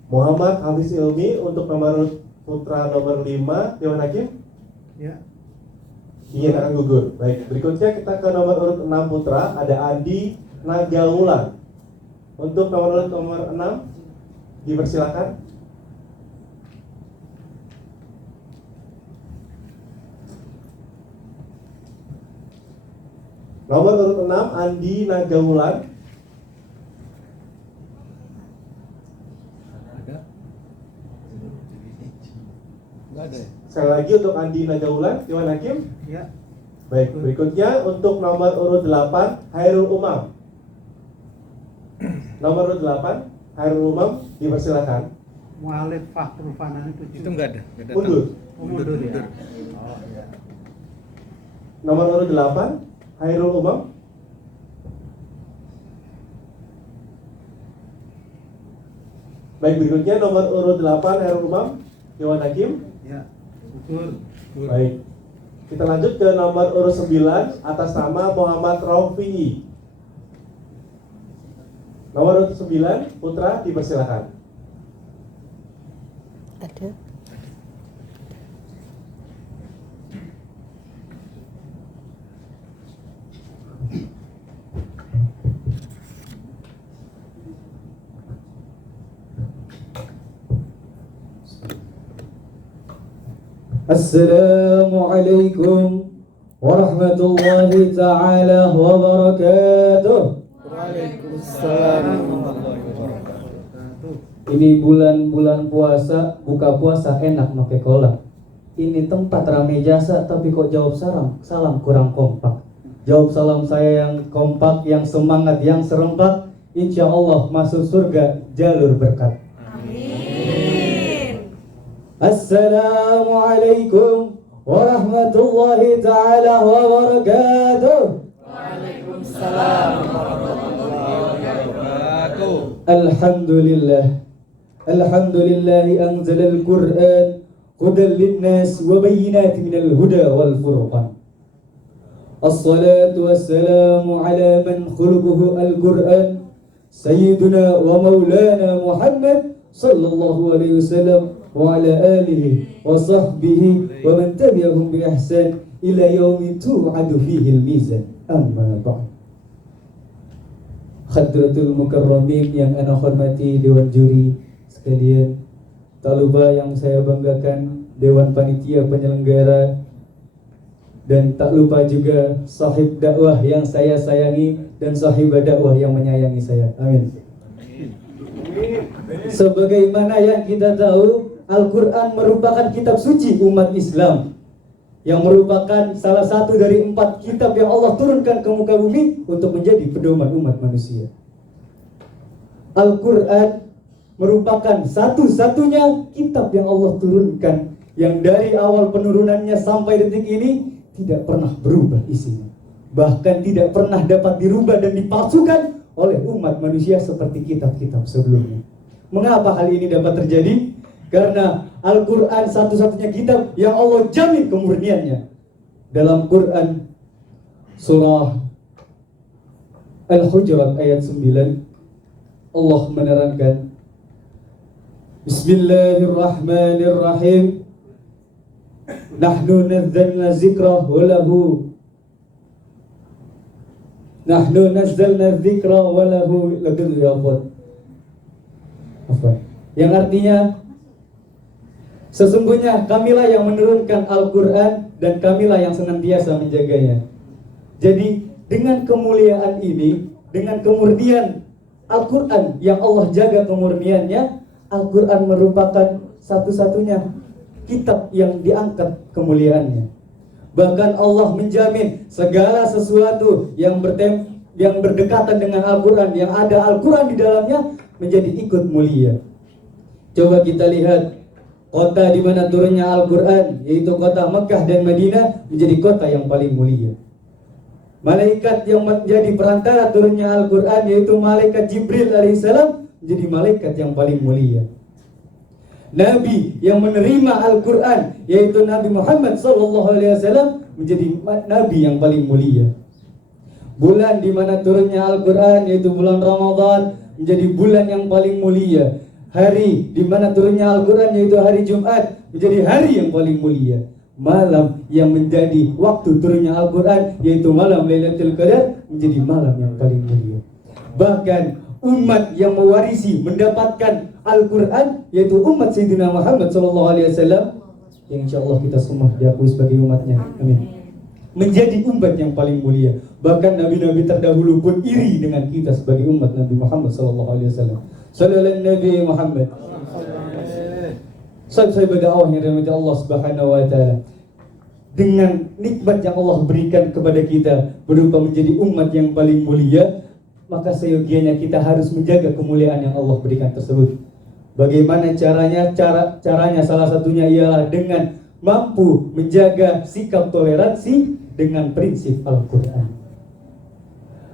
Muhammad Hafiz Ilmi untuk nomor urut putra nomor 5, Dewan Hakim? Ya. Dinyatakan gugur. Baik, berikutnya kita ke nomor urut 6 putra, ada Andi Nagaulan. Untuk nomor urut nomor 6, dipersilakan. Nomor urut 6, Andi Nagaulan. Enggak ada. Sekali lagi untuk Andi Nagaulan, Dewan Hakim. Ya. Baik, berikutnya untuk nomor urut 8, Hairul Umam. Nomor urut 8, Hairul Umam, dipersilakan. Mualif Fakhrul Fanan itu enggak ada. Mundur. Mundur ya. Oh ya. Nomor urut 8, Hairul Umam. Baik, berikutnya nomor urut 8, Hairul Umam, Dewan Hakim. Ya. Gugur. Baik, kita lanjut ke nomor urut 9 atas nama Muhammad Raufi. Nomor urut 9, putra, dipersilakan. Ada. Assalamualaikum warahmatullahi ta'ala wabarakatuh. Waalaikumsalam warahmatullahi wabarakatuh. Ini bulan-bulan puasa, buka puasa enak pakai kolak. Ini tempat rame jasa tapi kok jawab salam kurang kompak. Jawab salam saya yang kompak, yang semangat, yang serempak. Insya Allah masuk surga jalur berkat. Assalamualaikum warahmatullahi ta'ala wabarakatuh. Waalaikumsalam warahmatullahi wabarakatuh. Alhamdulillah. Alhamdulillahi anzalal Qur'an hudan linnas wa bayyinatin minal huda wal furqan. Assalatu wassalamu ala man khuluquhu al-Qur'an Sayyiduna wa maulana Muhammad sallallahu alaihi wasallam wa ala alihi wa sahbihi wa man tabi'ahum bi ihsan ila yaumi tu'adu fihi al-mizan. Amma ba'd. Hadratul mukarramin yang ana hormati, dewan juri sekalian, tak lupa yang saya banggakan dewan panitia penyelenggara, dan tak lupa juga sahib dakwah yang saya sayangi dan sahibah dakwah yang menyayangi saya. Amin. Sebagaimana yang kita tahu, Al-Quran merupakan kitab suci umat Islam, yang merupakan salah satu dari 4 kitab yang Allah turunkan ke muka bumi untuk menjadi pedoman umat manusia. Al-Quran merupakan satu-satunya kitab yang Allah turunkan yang dari awal penurunannya sampai detik ini tidak pernah berubah isinya, bahkan tidak pernah dapat dirubah dan dipalsukan oleh umat manusia seperti kitab-kitab sebelumnya. Mengapa hal ini dapat terjadi? Karena Al-Quran satu-satunya kitab yang Allah jamin kemurniannya. Dalam Quran surah Al-Hujurat ayat 9, Allah menerangkan, Bismillahirrahmanirrahim. Nahnu nazzalna dzikra wa lahu Nahnu nazzalna dzikra wa lahu apa? Yang artinya sesungguhnya kamilah yang menurunkan Al-Quran dan kamilah yang senantiasa menjaganya. Jadi dengan kemuliaan ini, dengan kemurnian Al-Quran yang Allah jaga kemurniannya, Al-Quran merupakan satu-satunya kitab yang diangkat kemuliaannya. Bahkan Allah menjamin segala sesuatu yang berdekatan dengan Al-Quran, yang ada Al-Quran di dalamnya, menjadi ikut mulia. Coba kita lihat kota di mana turunnya Al-Quran, yaitu kota Mekah dan Madinah, menjadi kota yang paling mulia. Malaikat yang menjadi perantara turunnya Al-Quran, yaitu malaikat Jibril alaihissalam, menjadi malaikat yang paling mulia. Nabi yang menerima Al-Quran, yaitu Nabi Muhammad SAW, menjadi Nabi yang paling mulia. Bulan di mana turunnya Al-Quran, yaitu bulan Ramadan, menjadi bulan yang paling mulia. Hari di mana turunnya Al-Quran, yaitu hari Jumat, menjadi hari yang paling mulia. Malam yang menjadi waktu turunnya Al-Quran, yaitu malam Lailatul Qadar, menjadi malam yang paling mulia. Bahkan umat yang mewarisi mendapatkan Al-Quran, yaitu umat Sayyidina Muhammad SAW, yang insya Allah kita semua diakui sebagai umatnya, amin, menjadi umat yang paling mulia. Bahkan nabi-nabi terdahulu pun iri dengan kita sebagai umat Nabi Muhammad SAW. Sallallahu Nabi Muhammad. Saya berdakwah yang dirahmati Allah Subhanahu wa taala. Dengan nikmat yang Allah berikan kepada kita berupa menjadi umat yang paling mulia, maka seyogianya kita harus menjaga kemuliaan yang Allah berikan tersebut. Bagaimana caranya? Caranya salah satunya ialah dengan mampu menjaga sikap toleransi dengan prinsip Al-Quran.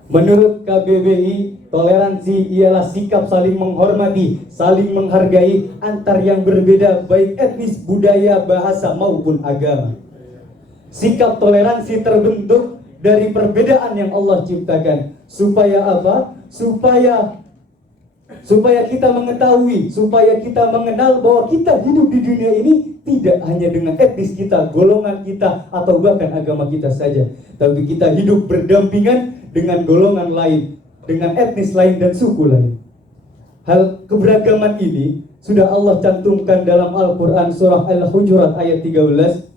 Menurut KBBI, toleransi ialah sikap saling menghormati, saling menghargai antar yang berbeda, baik etnis, budaya, bahasa maupun agama. Sikap toleransi terbentuk dari perbedaan yang Allah ciptakan. Supaya apa? Supaya kita mengetahui, supaya kita mengenal bahwa kita hidup di dunia ini tidak hanya dengan etnis kita, golongan kita, atau bahkan agama kita saja, tapi kita hidup berdampingan dengan golongan lain, dengan etnis lain dan suku lain. Hal keberagaman ini sudah Allah cantumkan dalam Al-Quran surah Al-Hujurat ayat 13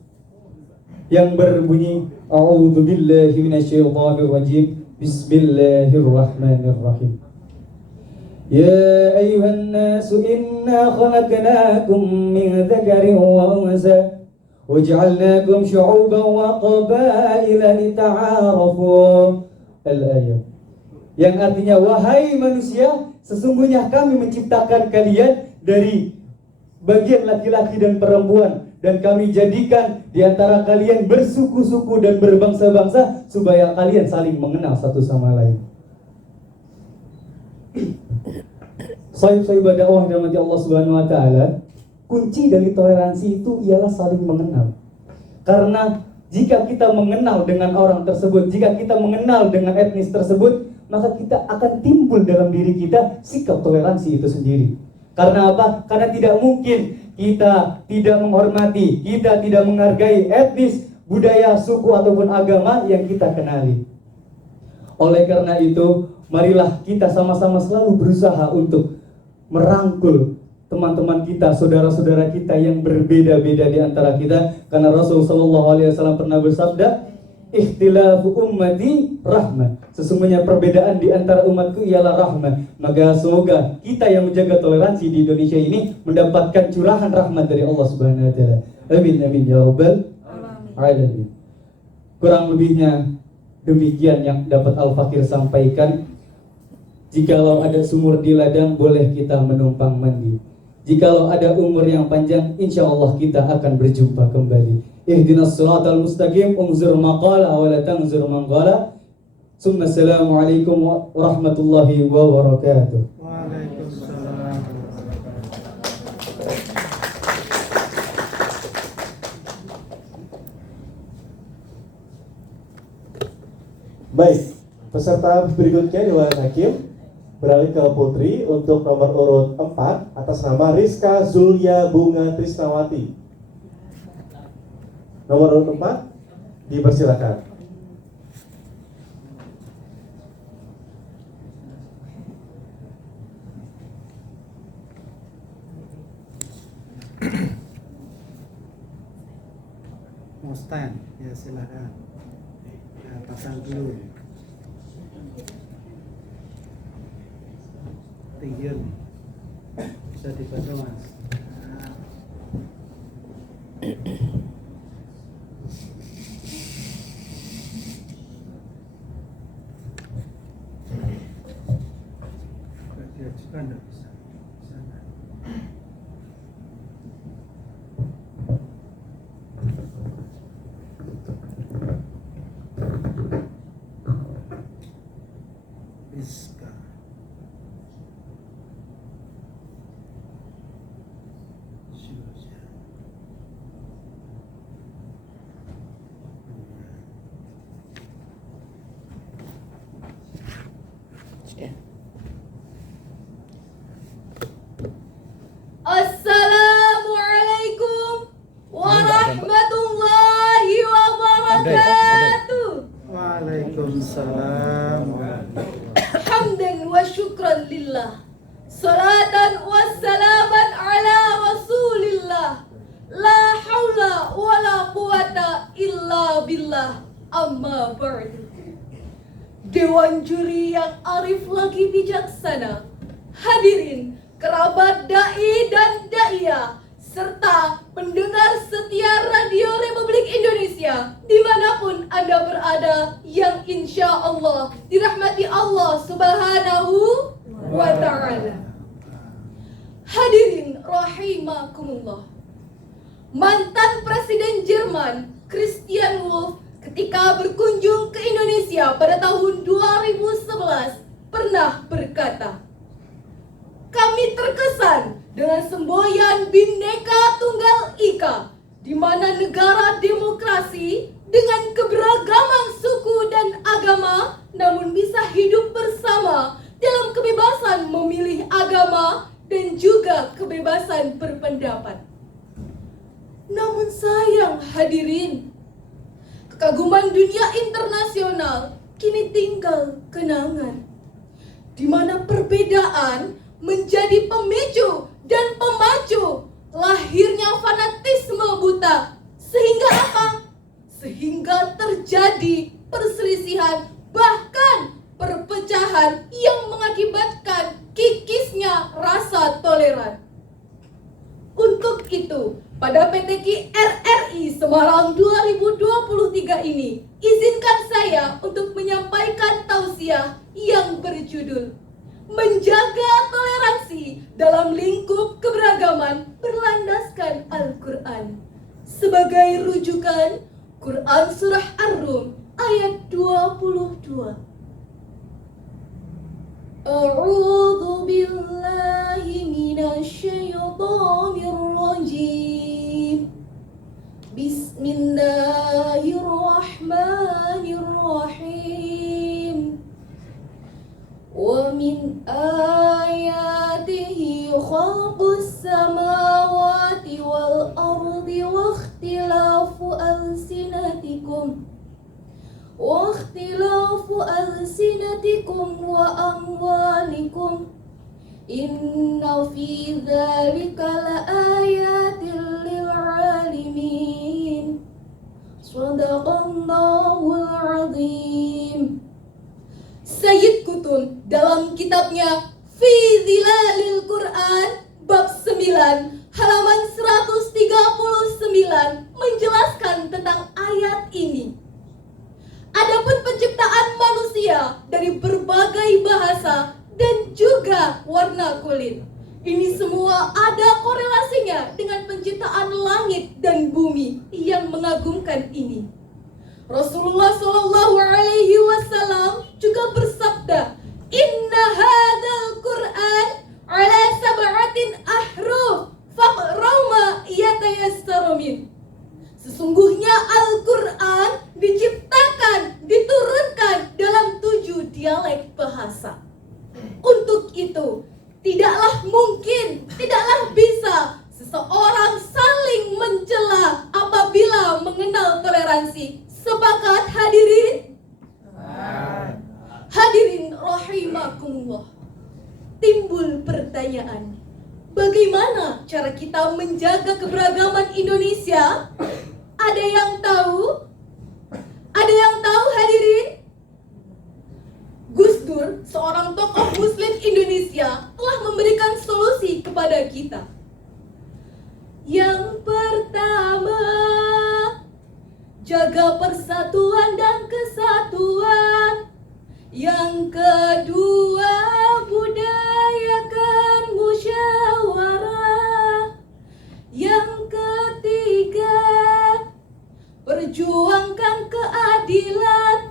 yang berbunyi, A'udzu billahi minasyaitonir rajim, Bismillahirrahmanirrahim. Ya ayuhan nasu inna khalaqnakum min dzakarin wa unsa waj'alnakum syu'uban wa qabaila lita'arafu. Al-ayat, yang artinya, wahai manusia, sesungguhnya kami menciptakan kalian dari bagian laki-laki dan perempuan, dan kami jadikan di antara kalian bersuku-suku dan berbangsa-bangsa supaya kalian saling mengenal satu sama lain. Sahib-sahib dakwah yang dirahmati Allah Subhanahu wa taala, kunci dari toleransi itu ialah saling mengenal. Karena jika kita mengenal dengan orang tersebut, jika kita mengenal dengan etnis tersebut, maka kita akan timbul dalam diri kita sikap toleransi itu sendiri. Karena apa? Karena tidak mungkin kita tidak menghormati, kita tidak menghargai etnis, budaya, suku, ataupun agama yang kita kenali. Oleh karena itu, marilah kita sama-sama selalu berusaha untuk merangkul teman-teman kita, saudara-saudara kita yang berbeda-beda di antara kita, karena Rasulullah SAW pernah bersabda, ikhtilafu ummati rahmah, sesungguhnya perbedaan di antara umatku ialah rahmah. Maka semoga kita yang menjaga toleransi di Indonesia ini mendapatkan curahan rahmat dari Allah Subhanahu wa taala. Amin amin ya rabbal alamin. Kurang lebihnya demikian yang dapat Al-Fakir sampaikan. Jikalau ada sumur di ladang, boleh kita menumpang mandi. Jikalau ada umur yang panjang, insya Allah kita akan berjumpa kembali. Ihdinas siratal mustaqim, unzur maqala wa la tanzur man qala. Summa assalamualaikum warahmatullahi wabarakatuh. Waalaikumsalam. Baik, peserta berikutnya Dewan Hakim beralih ke Putri untuk nomor urut 4 atas nama Rizka Zulia Bunga Trisnawati. Nomor urut 4, dipersilakan. Mau stand? Ya silakan. Ya, pasang dulu. Tinggian. Bisa dibaca mas. Nah. Dia juga enggak bisa. Bisa enggak? Iska. Syuja. Sudah. Assalamualaikum warahmatullahi wabarakatuh. Waalaikumsalam. Hamdan wa syukran lillah. Salatan wa salaman ala rasulillah. La haula wa la quwata illa billah. Amma ba'du. Dewan juri yang arif lagi bijaksana, hadirin, kerabat dai dan daiyah, serta pendengar setia Radio Republik Indonesia dimanapun Anda berada, yang insya Allah dirahmati Allah Subhanahu wa Ta'ala. Hadirin rahimakumullah. Mantan Presiden Jerman Christian Wolff ketika berkunjung ke Indonesia pada tahun 2011 pernah berkata, "Kami terkesan dengan semboyan Bhinneka Tunggal Ika, di mana negara demokrasi dengan keberagaman suku dan agama namun bisa hidup bersama dalam kebebasan memilih agama dan juga kebebasan berpendapat." Namun sayang hadirin, kekaguman dunia internasional kini tinggal kenangan, di mana perbedaan menjadi pemicu dan pemacu lahirnya fanatisme buta. Sehingga apa? Sehingga terjadi perselisihan, bahkan perpecahan yang mengakibatkan kikisnya rasa toleran. Untuk itu, pada PTQ RRI Semarang 2023 ini, izinkan saya untuk menyampaikan tausiah yang berjudul Menjaga Toleransi dalam Lingkup Keberagaman Berlandaskan Al-Quran. Sebagai rujukan, Quran Surah Ar-Rum ayat 22. A'udzu billahi minasyaitonir rajim. Bismillahirrahmanirrahim. Wa min ayatihi khalqus samawati wal ardi wa ikhtilafu alsinatikum wa amwalikum. Inna fi dzalika laayatin lil alimin. Shadaqallahul azim. Sayyid Qutb dalam kitabnya Fi Zilalil Quran bab 9 halaman 139 menjelaskan tentang ayat ini. Adapun penciptaan manusia dari berbagai bahasa dan juga warna kulit, ini semua ada korelasinya dengan penciptaan langit dan bumi yang mengagumkan ini. Rasulullah Shallallahu Alaihi Wasallam juga bersabda, Inna hadzal Quran ala sab'atin ahruf faqra'u ma yatayassaru min. Sesungguhnya Al-Quran diciptakan, diturunkan dalam 7 dialek bahasa. Untuk itu, tidaklah mungkin, tidaklah bisa seseorang saling mencela apabila mengenal cara kita menjaga keberagaman Indonesia? Ada yang tahu? Ada yang tahu hadirin? Gus Dur, seorang tokoh Muslim Indonesia, telah memberikan solusi kepada kita. Yang pertama, jaga persatuan dan kesatuan. Yang kedua, budayakan musyawarah. Yang ketiga, perjuangkan keadilan.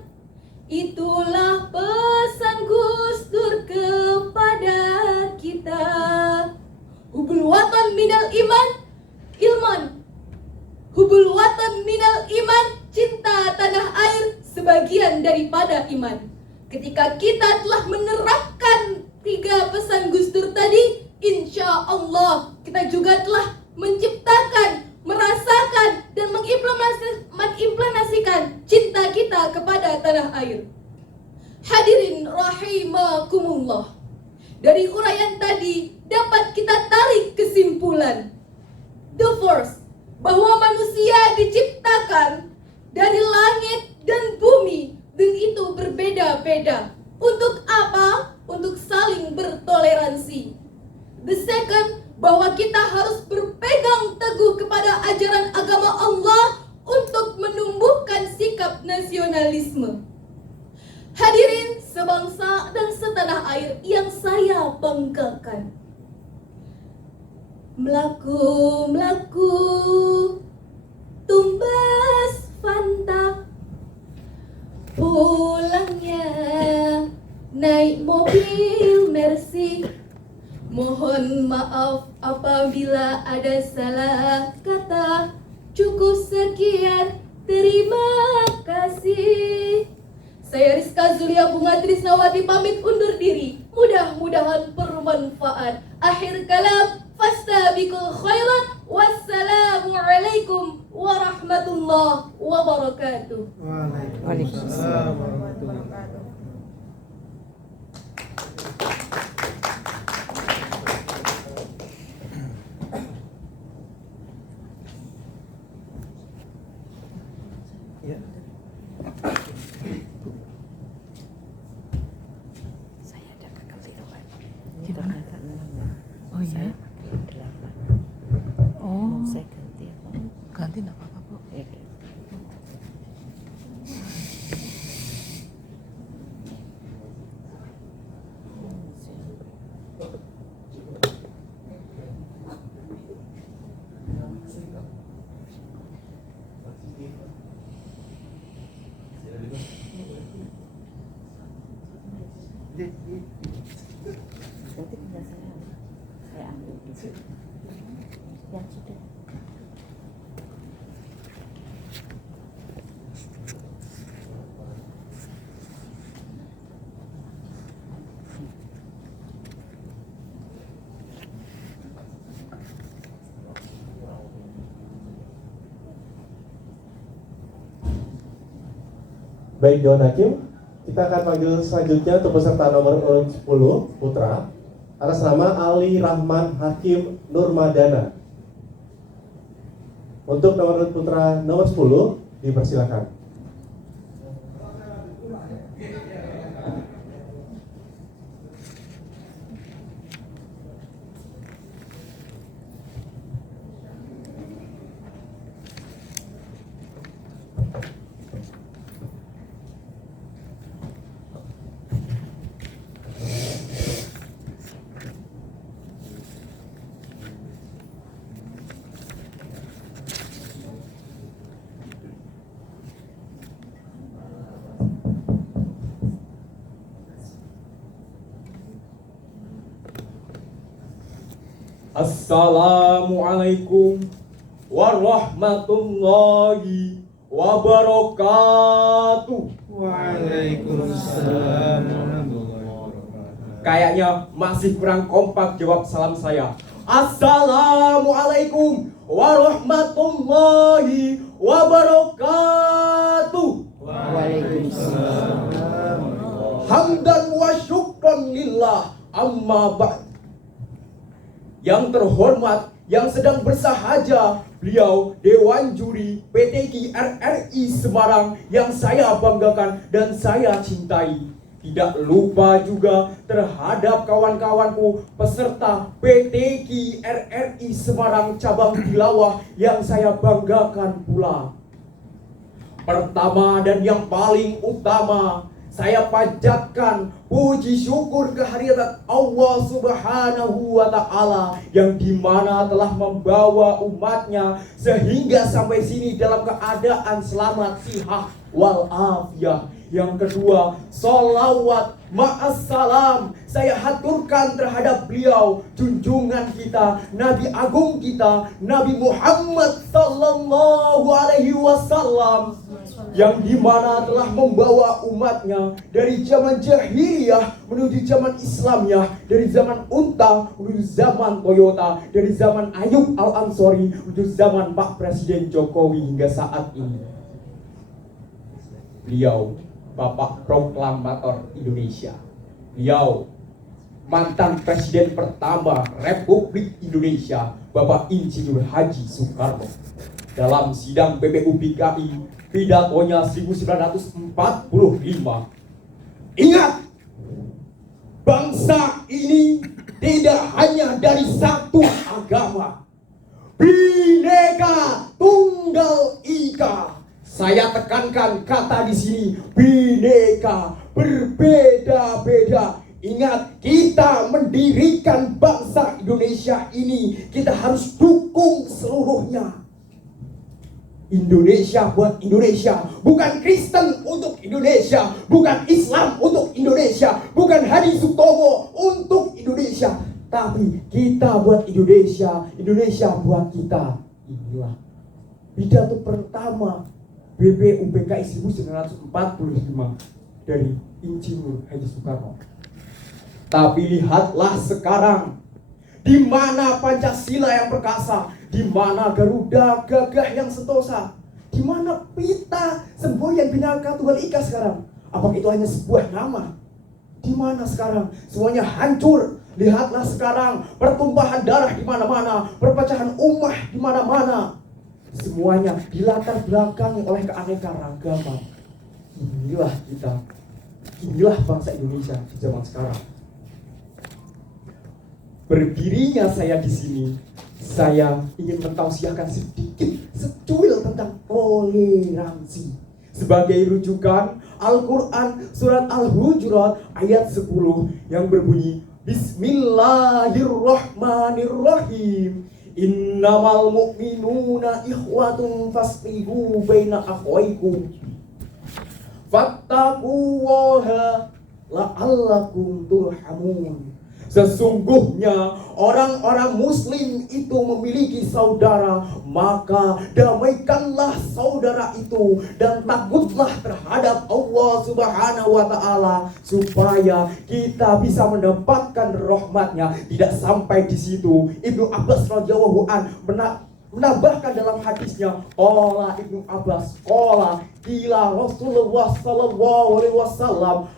Itulah pesan Gus Dur kepada kita. Hubul watan minal iman, ilman. Hubul watan minal iman, cinta tanah air sebagian daripada iman. Ketika kita telah menerapkan 3 pesan Gus Dur tadi, insya Allah kita juga telah menciptakan, merasakan, dan mengimplementasikan cinta kita kepada tanah air. Hadirin rahimakumullah. Dari uraian tadi dapat kita tarik kesimpulan. The first, bahwa manusia diciptakan dari langit dan bumi, dan itu berbeda-beda. Untuk apa? Untuk saling bertoleransi. The second, bahwa kita harus berpegang teguh kepada ajaran agama Allah untuk menumbuhkan sikap nasionalisme. Hadirin sebangsa dan setanah air yang saya banggakan. Melaku tumbas fanta, pulangnya naik mobil Mercy. Mohon maaf apabila ada salah kata. Cukup sekian, terima kasih. Saya Rizka Zulia Bunga Trisnawati pamit undur diri. Mudah-mudahan bermanfaat. Akhir kalam, fastabiqul khairat. Wassalamualaikum warahmatullahi wabarakatuh. Waalaikumsalam warahmatullahi wabarakatuh. Ya. Saya ada kekeliruan. Kita kata 6. Oh iya? 8. Oh, Saya ganti apa? ganti enggak apa-apa, Bu. Ya, nanti tinggal saya ambil di sini. Yang sudah. Baik, Dewan Hakim, kita akan panggil selanjutnya untuk peserta nomor urut 10 putra atas nama Ali Rahman Hakim Nurmadana. Untuk nomor urut putra nomor 10 dipersilakan. Assalamualaikum warahmatullahi wabarakatuh. Waalaikumsalam warahmatullahi wabarakatuh. Kayaknya masih kurang kompak jawab salam saya. Assalamualaikum warahmatullahi wabarakatuh. Waalaikumsalam. Hamdan wa syukran lillah amma ba'd. Yang terhormat yang sedang bersahaja, beliau Dewan Juri PTKI RRI Semarang yang saya banggakan dan saya cintai. Tidak lupa juga terhadap kawan-kawanku peserta PTKI RRI Semarang cabang Tilawah yang saya banggakan pula. Pertama dan yang paling utama, saya panjatkan puji syukur kehadirat Allah Subhanahu wa Ta'ala yang dimana telah membawa umatnya sehingga sampai sini dalam keadaan selamat, sihat wal afiyah. Yang kedua, sholawat ma'assalam saya haturkan terhadap beliau, junjungan kita, Nabi Agung kita, Nabi Muhammad Sallallahu Alaihi Wasallam, yang dimana telah membawa umatnya dari zaman jahiliyah menuju zaman Islamiyah, dari zaman unta menuju zaman Toyota, dari zaman Ayub Al-Ansori menuju zaman Pak Presiden Jokowi hingga saat ini. Beliau Bapak Proklamator Indonesia, beliau mantan Presiden pertama Republik Indonesia Bapak Insinyur Haji Soekarno. Dalam sidang BPUPKI pidatonya 1945, ingat, bangsa ini tidak hanya dari satu agama, Bhinneka Tunggal Ika. Saya tekankan kata di sini, Bhinneka, berbeda-beda. Ingat, kita mendirikan bangsa Indonesia ini, kita harus dukung seluruhnya. Indonesia buat Indonesia, bukan Kristen untuk Indonesia, bukan Islam untuk Indonesia, bukan Hadi Sutomo untuk Indonesia, tapi kita buat Indonesia, Indonesia buat kita. Inilah pidato pertama BPUPKI 1945 dari Insinyur Haji Soekarno. Tapi lihatlah sekarang, di mana Pancasila yang perkasa, di mana Garuda gagah yang sentosa, di mana pita semboyan Bhinneka Tunggal Ika sekarang. Apakah itu hanya sebuah nama? Di mana sekarang semuanya hancur? Lihatlah sekarang pertumpahan darah di mana-mana, perpecahan ummah di mana-mana. Semuanya dilatar belakangi oleh keanekaragaman. Inilah kita, inilah bangsa Indonesia di zaman sekarang. Berdirinya saya di sini, saya ingin mentausiahkan sedikit, secuil tentang toleransi. Sebagai rujukan, Al-Quran surat Al-Hujurat ayat 10 yang berbunyi, Bismillahirrahmanirrahim. Innamal mu'minuna ikhwatun faslihu baina akhwaikum fattaqullaha la'allakum turhamun. Sesungguhnya orang-orang muslim itu memiliki saudara, maka damaikanlah saudara itu dan takutlah terhadap Allah Subhanahu wa Ta'ala supaya kita bisa mendapatkan rahmatnya. Tidak sampai di situ, Ibnu Abbas radhiyallahu an menambahkan dalam hadisnya, qala Ibnu Abbas, qala qila Rasulullah sallallahu alaihi wasallam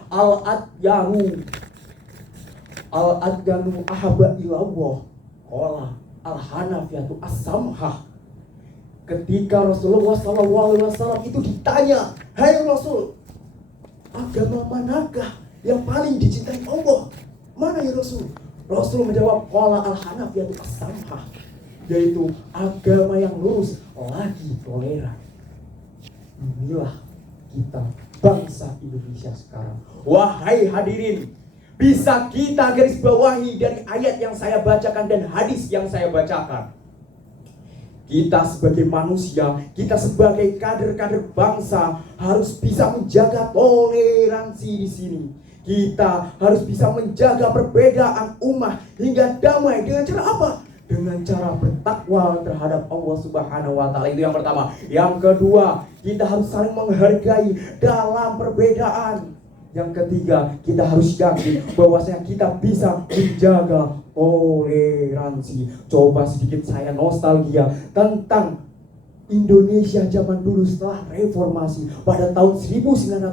al-adganu ahaba ilallah qala al-hanafiyatu as-samhah. Ketika Rasulullah SAW itu ditanya, hai Rasul, agama manakah yang paling dicintai Allah? Mana ya Rasul? Rasul menjawab, qala al-hanafiyatu as-samhah, yaitu agama yang lurus lagi toleran. Inilah kita bangsa Indonesia sekarang. Wahai hadirin, bisa kita garis bawahi dari ayat yang saya bacakan dan hadis yang saya bacakan. Kita sebagai manusia, kita sebagai kader-kader bangsa harus bisa menjaga toleransi di sini. Kita harus bisa menjaga perbedaan umat hingga damai dengan cara apa? Dengan cara bertakwa terhadap Allah Subhanahu wa Ta'ala. Itu yang pertama. Yang kedua, kita harus saling menghargai dalam perbedaan. Yang ketiga, kita harus yakin bahwasanya kita bisa menjaga toleransi. Coba sedikit saya nostalgia tentang Indonesia zaman dulu setelah reformasi. Pada tahun 1999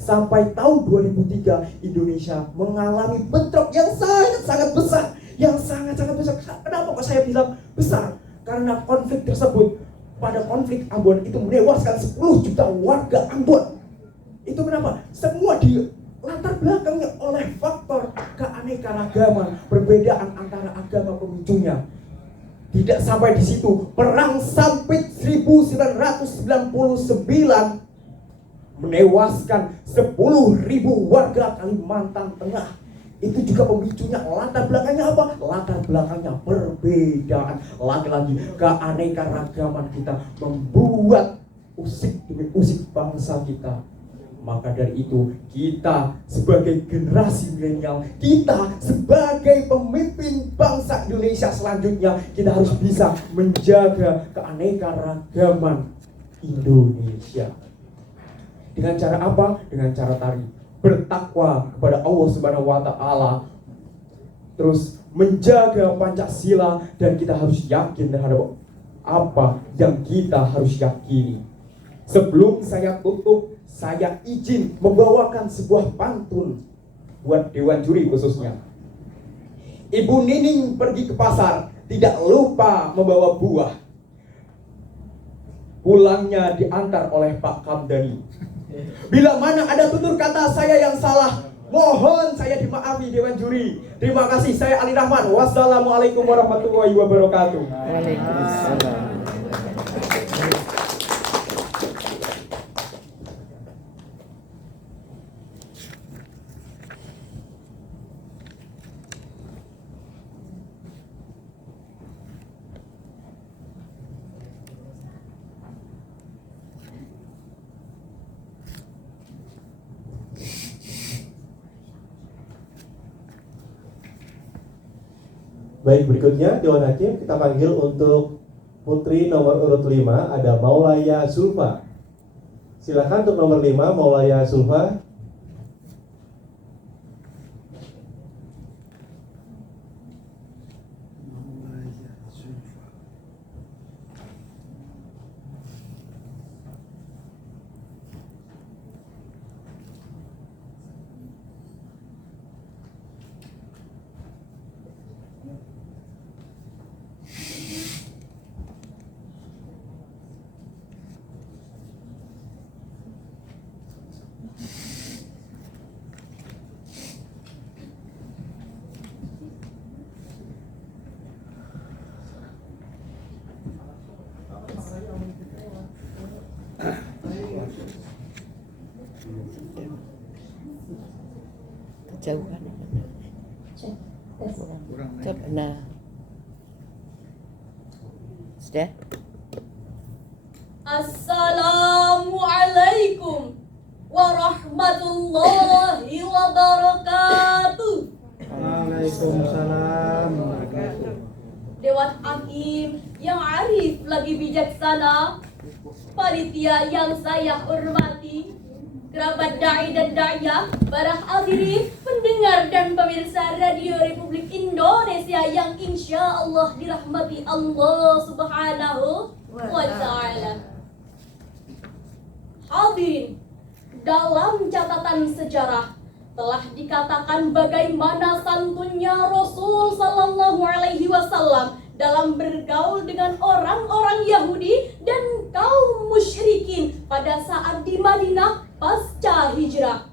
sampai tahun 2003, Indonesia mengalami bentrok yang sangat besar, yang sangat-sangat besar. Kenapa kok saya bilang besar? Karena konflik tersebut, pada konflik Ambon itu menewaskan 10 juta warga Ambon. Itu kenapa? Semua di latar belakangnya oleh faktor keanekaragaman, perbedaan antara agama pemicunya. Tidak sampai di situ, perang Sampit 1999 menewaskan 10.000 warga Kalimantan Tengah. Itu juga pemicunya. Latar belakangnya apa? Latar belakangnya perbedaan. Lagi-lagi keanekaragaman kita membuat usik demi usik bangsa kita. Maka dari itu, kita sebagai generasi milenial, kita sebagai pemimpin bangsa Indonesia selanjutnya, kita harus bisa menjaga keanekaragaman Indonesia. Dengan cara apa? Dengan cara tari. Bertakwa kepada Allah Subhanahu wa Ta'ala. Terus menjaga Pancasila, dan kita harus yakin terhadap apa yang kita harus yakini. Sebelum saya tutup, saya izin membawakan sebuah pantun buat Dewan Juri khususnya. Ibu Nining pergi ke pasar, tidak lupa membawa buah. Pulangnya diantar oleh Pak Kamdani. Bila mana ada tutur kata saya yang salah, mohon saya dimaafi Dewan Juri. Terima kasih, saya Ali Rahman. Wassalamualaikum warahmatullahi wabarakatuh. Waalaikumsalam. Baik, berikutnya Dewan Hakim kita panggil untuk putri nomor urut 5, ada Maulaya Zulfa. Silakan untuk nomor 5, Maulaya Zulfa. Kejauhan. Kurang Nah. Sudah? Assalamualaikum warahmatullahi wabarakatuh. Waalaikumsalam. Dewan Hakim yang arif lagi bijaksana, panitia yang saya hormati, kerabat da'i dan da'iyah, para hadirin, pendengar dan pemirsa Radio Republik Indonesia yang insya Allah dirahmati Allah Subhanahu wa Ta'ala. Hadirin, dalam catatan sejarah telah dikatakan bagaimana santunnya Rasul Sallallahu Alaihi Wasallam dalam bergaul dengan orang-orang Yahudi dan kaum musyrikin pada saat di Madinah pasca hijrah.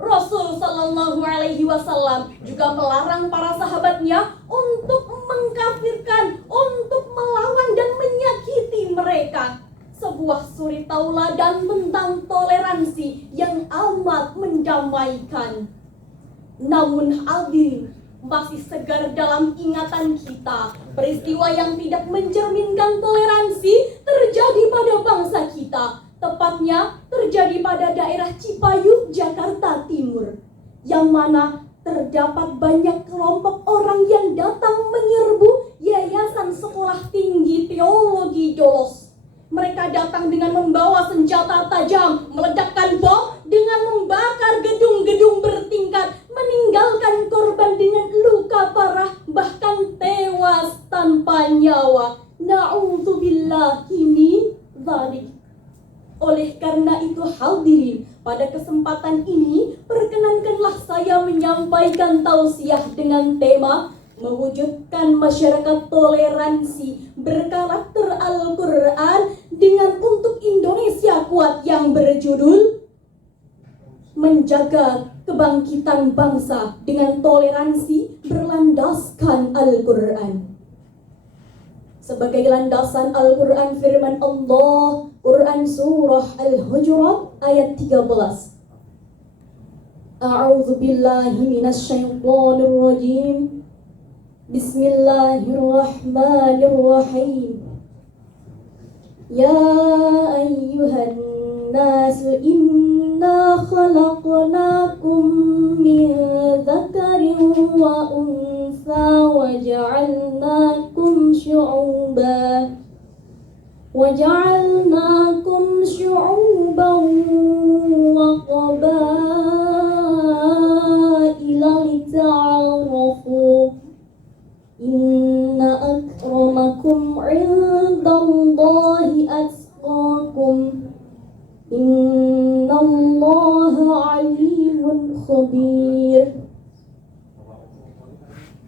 Rasul Sallallahu Alaihi Wasallam juga melarang para sahabatnya untuk mengkafirkan, untuk melawan dan menyakiti mereka. Sebuah suri tauladan tentang toleransi yang amat mendamaikan. Namun hadirin, masih segar dalam ingatan kita peristiwa yang tidak mencerminkan toleransi terjadi pada bangsa kita. Tepatnya terjadi pada daerah Cipayung, Jakarta Timur, yang mana terdapat banyak kelompok orang yang datang menyerbu Yayasan Sekolah Tinggi Teologi Dolos. Mereka datang dengan membawa senjata tajam, meledakkan bom dengan membakar gedung-gedung bertingkat, meninggalkan korban dengan luka parah, bahkan tewas tanpa nyawa. Na'udzubillahi min dzalik. Oleh karena itu hadirin, pada kesempatan ini perkenankanlah saya menyampaikan tausiah dengan tema mewujudkan masyarakat toleransi berkarakter Al-Quran dengan Untuk Indonesia Kuat yang berjudul Menjaga Kebangkitan Bangsa dengan Toleransi Berlandaskan Al-Quran. Sebagai landasan Al-Quran firman Allah, Quran Surah Al-Hujurat ayat 13. A'udzu billahi minasyaitonir rajim. Bismillahirrahmanirrahim. Ya ayyuhan nasu inna khalaqnakum min dzakarin wa unsa wa ja'alnakum syu'uban wa qabaila lita'arafu. Inna akramakum 'indallahi atqakum. Innallaha 'alimun khabir.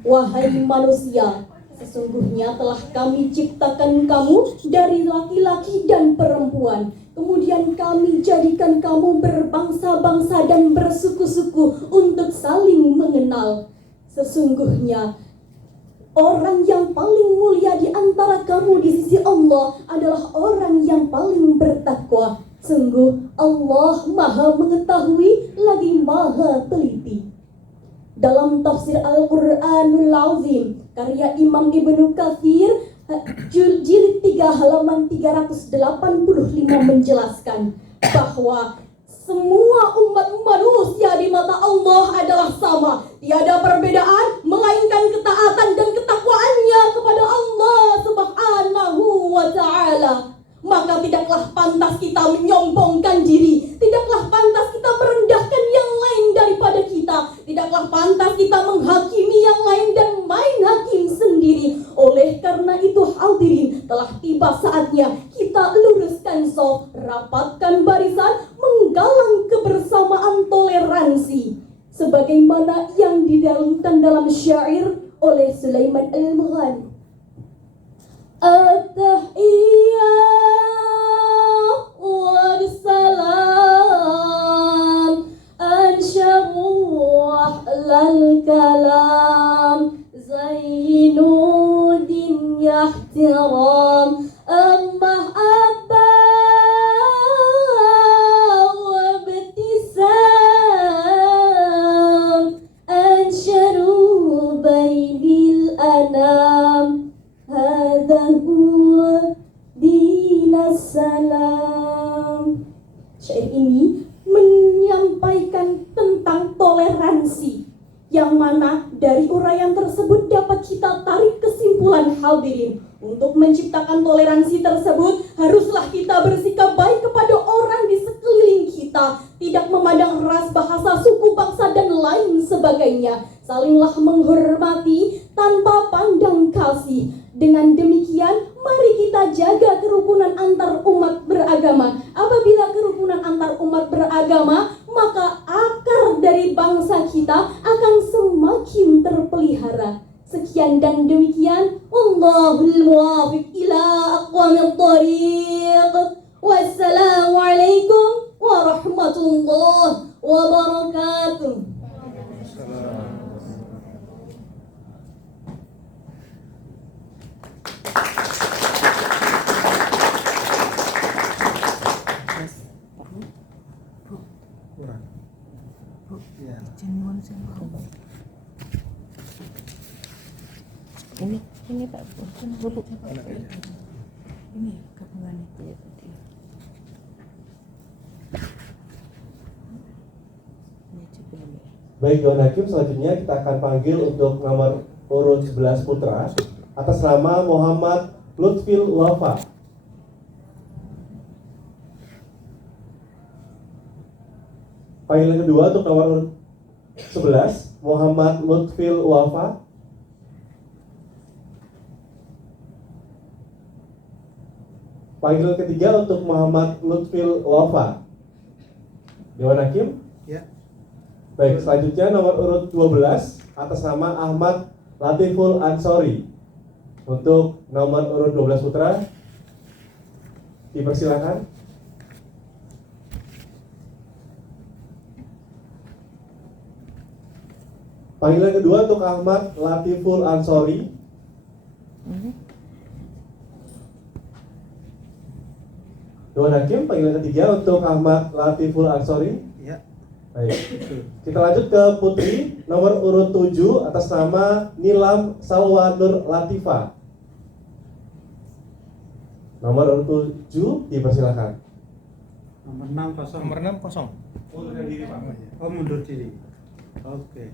Wahai manusia, sesungguhnya telah kami ciptakan kamu dari laki-laki dan perempuan. Kemudian kami jadikan kamu berbangsa-bangsa dan bersuku-suku untuk saling mengenal. Sesungguhnya orang yang paling mulia di antara kamu di sisi Allah adalah orang yang paling bertakwa. Sungguh Allah Maha Mengetahui lagi Maha Teliti. Dalam tafsir Al-Quranul Azim karya Imam Ibnu Katsir jilid 3 halaman 385 menjelaskan bahwa semua umat manusia di mata Allah adalah sama. Tiada perbedaan melainkan ketaatan dan ketakwaannya kepada Allah Subhanahu wa ta'ala. Maka tidaklah pantas kita menyombongkan diri, tidaklah pantas kita merendahkan yang lain daripada kita, tidaklah pantas kita menghakimi yang lain dan main hakim sendiri. Oleh karena itu hadirin, telah tiba saatnya kita luruskan shaf, rapatkan barisan, menggalang kebersamaan toleransi sebagaimana yang didalamkan dalam syair oleh Sulaiman Al-Mughani. At-tahiyyah wa bisalam ansharuh lal kalam zainudin yahtiram amma abba wa ibtisam ansharuh bainil anam. Hadza huwa dinas salam. Syair ini menyampaikan tentang toleransi, yang mana dari uraian tersebut dapat kita tarik kesimpulan hadirin. Untuk menciptakan toleransi tersebut, haruslah kita bersikap baik kepada orang di sekeliling kita, tidak memandang ras, bahasa, suku, bangsa, dan lain sebagainya. Salinglah menghormati tanpa pandang kasih. Dengan demikian, mari kita jaga kerukunan antar umat beragama. Apabila kerukunan antar umat beragama, maka akar dari bangsa kita akan semakin terpelihara. Sekian dan demikian. Wallahul muwaffiq ila aqwamit thariq. Wassalamualaikum warahmatullahi wabarakatuh. Kurang. Ya. Ini Pak, bukan bulu. Ini gabungan itu ya tadi. Ini coba ya. Baik, Dewan Hakim, selanjutnya kita akan panggil untuk nomor urut 11 putra atas nama Muhammad Lutfil Wafa. Panggilan kedua untuk nomor urut 11 Muhammad Lutfil Wafa. Panggilan ketiga untuk Muhammad Lutfil Wafa. Dewan Hakim? Ya. Baik, selanjutnya nomor urut 12 atas nama Ahmad Latiful Ansori. Untuk nomor urut 12 putra, dipersilakan. Panggilan kedua untuk Ahmad Latiful Ansori. Dewan Hakim, panggilan ketiga untuk Ahmad Latiful Ansori. Ya. Baik. Kita lanjut ke putri nomor urut 7 atas nama Nilam Salwa Nur Latifa. Nomor urut 7 dipersilakan. Nomor 6 kosong. Nomor 6 kosong. Mundur diri, Pak. Oh, mundur diri. Oke.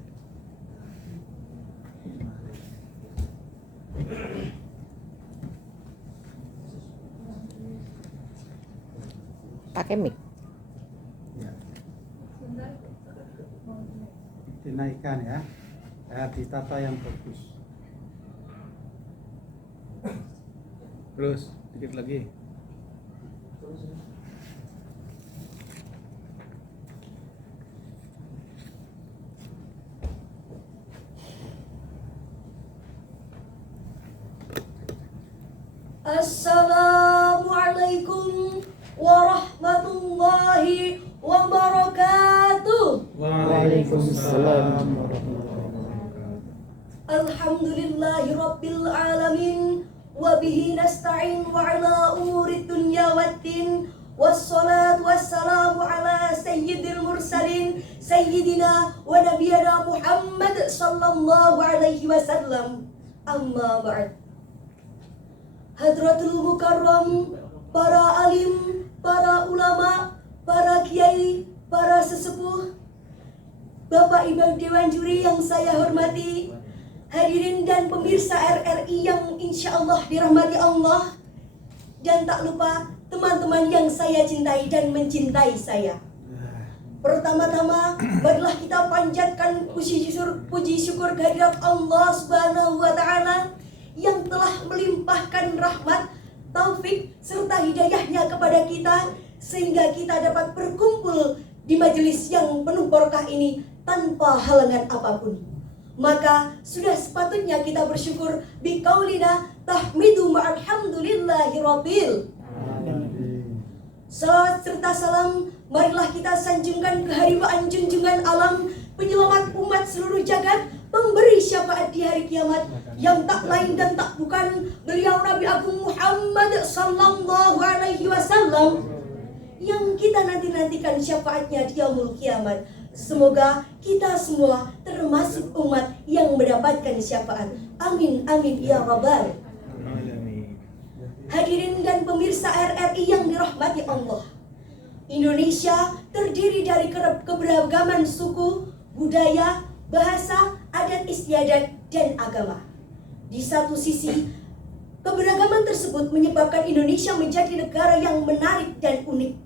Pakai mic. Ya. Dinaikkan ya. Ditata yang bagus. Terus dikit lagi. Assalamualaikum warahmatullahi wabarakatuh. Waalaikumsalam. Alhamdulillahi rabbil alamin wa bihi nasta'in wa ala umuri dunya waddin wassalatu wassalamu ala sayyidil mursalin sayyidina wa nabiyana Muhammad sallallahu alaihi wasallam. Amma ba'd. Hadratul Mukarram, para alim, para ulama, para kiai, para sesepuh, Bapak Ibu Dewan Juri yang saya hormati, hadirin dan pemirsa RRI yang insya Allah dirahmati Allah, dan tak lupa teman-teman yang saya cintai dan mencintai saya. Pertama-tama, marilah kita panjatkan puji syukur kehadirat Allah Subhanahu wa Ta'ala yang telah melimpahkan rahmat, taufik, serta hidayahnya kepada kita sehingga kita dapat berkumpul di majelis yang penuh berkah ini tanpa halangan apapun. Maka sudah sepatutnya kita bersyukur biqaulina tahmidu ma'alhamdulillahi rabbil. Salawat serta salam marilah kita sanjungkan kehadiran junjungan alam, penyelamat umat seluruh jagat, pemberi syafaat di hari kiamat, yang tak lain dan tak bukan beliau Nabi Agung Muhammad sallallahu alaihi wasallam, yang kita nanti-nantikan syafaatnya di yaumul kiamat. Semoga kita semua termasuk umat yang mendapatkan syafaat. Amin amin ya rabbal. Hadirin dan pemirsa RRI yang dirahmati Allah, Indonesia terdiri dari keberagaman suku, budaya, bahasa, adat istiadat, dan agama. Di satu sisi, keberagaman tersebut menyebabkan Indonesia menjadi negara yang menarik dan unik.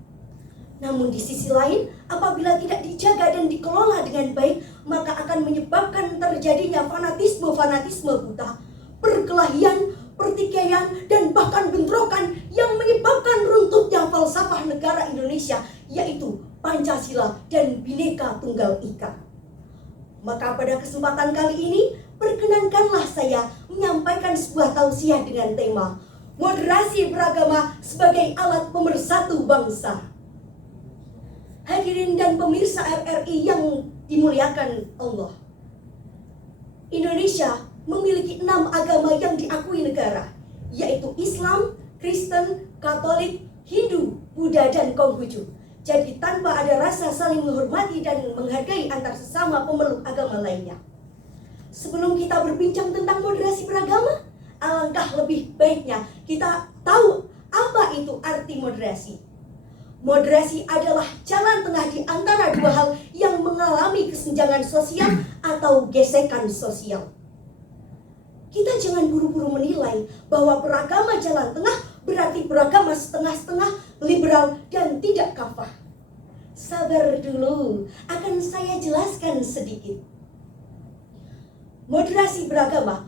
Namun di sisi lain, apabila tidak dijaga dan dikelola dengan baik, maka akan menyebabkan terjadinya fanatisme buta, perkelahian, pertikaian, dan bahkan bentrokan yang menyebabkan runtuhnya falsafah negara Indonesia, yaitu Pancasila dan Bhinneka Tunggal Ika. Maka pada kesempatan kali ini, perkenankanlah saya menyampaikan sebuah tausiah dengan tema moderasi beragama sebagai alat pemersatu bangsa. Hadirin dan pemirsa RRI yang dimuliakan Allah, Indonesia memiliki 6 agama yang diakui negara, yaitu Islam, Kristen, Katolik, Hindu, Buddha, dan Konghucu. Jadi tanpa ada rasa saling menghormati dan menghargai antar sesama pemeluk agama lainnya. Sebelum kita berbincang tentang moderasi beragama, alangkah lebih baiknya kita tahu apa itu arti moderasi. Moderasi adalah jalan tengah di antara dua hal yang mengalami kesenjangan sosial atau gesekan sosial. Kita jangan buru-buru menilai bahwa beragama jalan tengah berarti beragama setengah-setengah, liberal, dan tidak kafah. Sabar dulu, akan saya jelaskan sedikit. Moderasi beragama